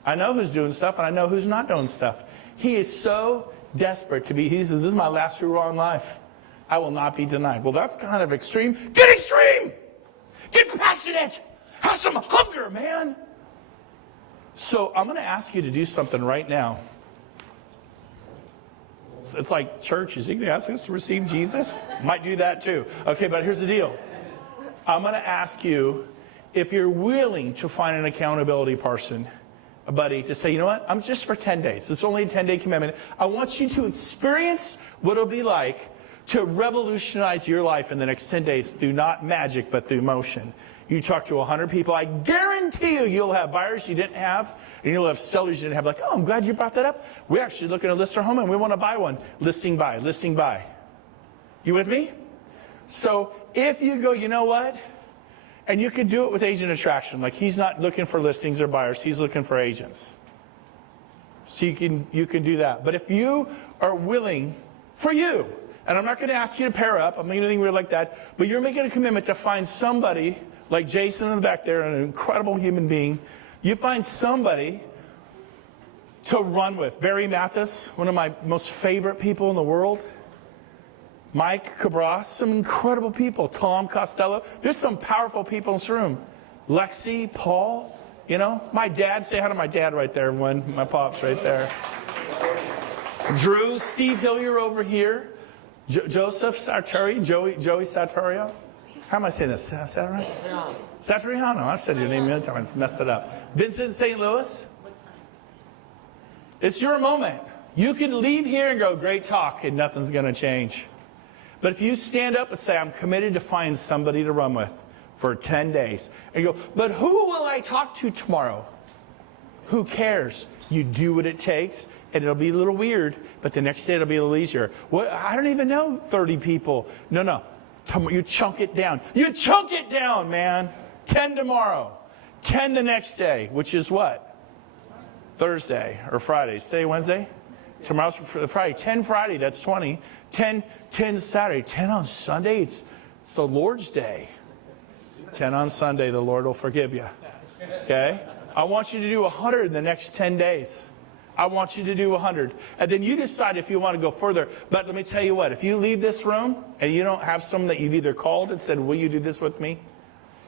I know who's doing stuff, and I know who's not doing stuff. He is so desperate to be. He says, this is my last hurrah in life. I will not be denied. Well, that's kind of extreme. Get extreme! Get passionate! Have some hunger, man! So I'm going to ask you to do something right now. It's like church. Is he going to ask us to receive Jesus? Might do that too. Okay, but here's the deal. I'm going to ask you if you're willing to find an accountability person, a buddy, to say, you know what? I'm just for 10 days. It's only a 10-day commitment. I want you to experience what it'll be like to revolutionize your life in the next 10 days through not magic, but through motion. You talk to 100 people, I guarantee you'll have buyers you didn't have, and you'll have sellers you didn't have. Like, oh, I'm glad you brought that up. We're actually looking to list our home, and we want to buy one. Listing, buy, listing, buy. You with me? So if you go, you know what? And you can do it with agent attraction. Like, he's not looking for listings or buyers. He's looking for agents. So you can do that. But if you are willing, for you, and I'm not going to ask you to pair up. I'm not going to do anything weird like that. But you're making a commitment to find somebody like Jason in the back there, an incredible human being. You find somebody to run with. Barry Mathis, one of my most favorite people in the world. Mike Cabras, some incredible people. Tom Costello. There's some powerful people in this room. Lexi, Paul, my dad. Say hi to my dad right there, everyone. My pop's right there. Drew, Steve Hillier over here. Joseph Sartori, Joey Sartorio. How am I saying this? Is that right? Satoriano. I've said your name many times. Messed it up. Vincent St. Louis. It's your moment. You can leave here and go, great talk, and nothing's going to change. But if you stand up and say, I'm committed to find somebody to run with for 10 days, and you go, but who will I talk to tomorrow? Who cares? You do what it takes, and it'll be a little weird, but the next day it'll be a little easier. Well, I don't even know 30 people. No. You chunk it down. You chunk it down, man. 10 tomorrow. 10 the next day, which is what? Thursday or Friday. Say Wednesday? Tomorrow's Friday. 10 Friday, that's 20. 10 Saturday. 10 on Sunday, it's the Lord's Day. 10 on Sunday, the Lord will forgive you. Okay? I want you to do 100 in the next 10 days. I want you to do 100. And then you decide if you want to go further. But let me tell you what, if you leave this room and you don't have someone that you've either called and said, will you do this with me?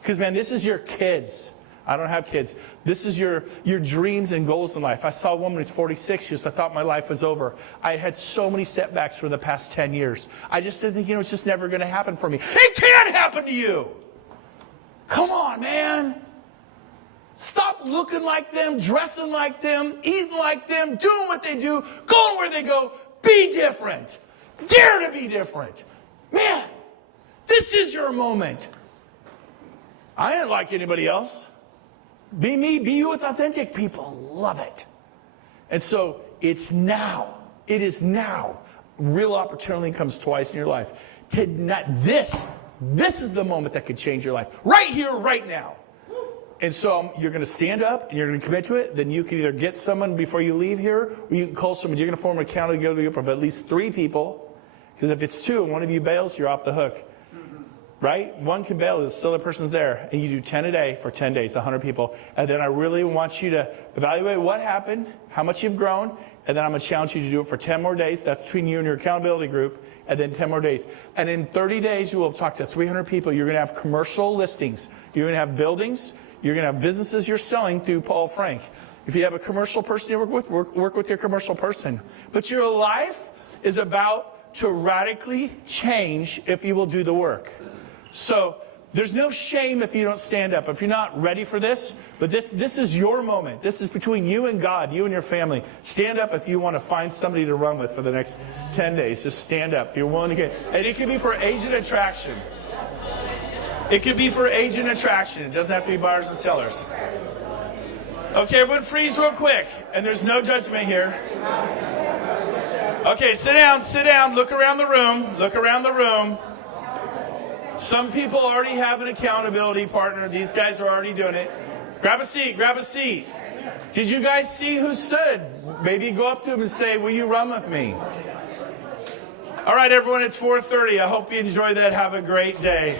Because, man, this is your kids. I don't have kids. This is your dreams and goals in life. I saw a woman who's 46. She goes, I thought my life was over. I had so many setbacks for the past 10 years. I just didn't think, it's just never going to happen for me. It can happen to you. Come on, man. Stop looking like them, dressing like them, eating like them, doing what they do, going where they go. Be different. Dare to be different. Man, this is your moment. I ain't like anybody else. Be me, be you with authentic people. Love it. And so it's now. It is now. Real opportunity comes twice in your life. This is the moment that could change your life. Right here, right now. And so you're going to stand up and you're going to commit to it. Then you can either get someone before you leave here, or you can call someone. You're going to form an accountability group of at least 3 people. Because if it's 2 and one of you bails, you're off the hook. Right? One can bail, still the person's there. And you do 10 a day for 10 days, 100 people. And then I really want you to evaluate what happened, how much you've grown, and then I'm going to challenge you to do it for 10 more days. That's between you and your accountability group. And then 10 more days. And in 30 days, you will have talked to 300 people. You're going to have commercial listings. You're going to have buildings. You're going to have businesses you're selling through Paul Frank. If you have a commercial person you work with, work with your commercial person. But your life is about to radically change if you will do the work. So there's no shame if you don't stand up. If you're not ready for this, but this is your moment. This is between you and God, you and your family. Stand up if you want to find somebody to run with for the next 10 days. Just stand up if you're willing to get. And it could be for agent attraction. It could be for agent attraction. It doesn't have to be buyers and sellers. Okay, everyone freeze real quick. And there's no judgment here. Okay, sit down, look around the room. Some people already have an accountability partner. These guys are already doing it. Grab a seat. Did you guys see who stood? Maybe go up to him and say, will you run with me? All right, everyone, it's 4:30. I hope you enjoy that. Have a great day.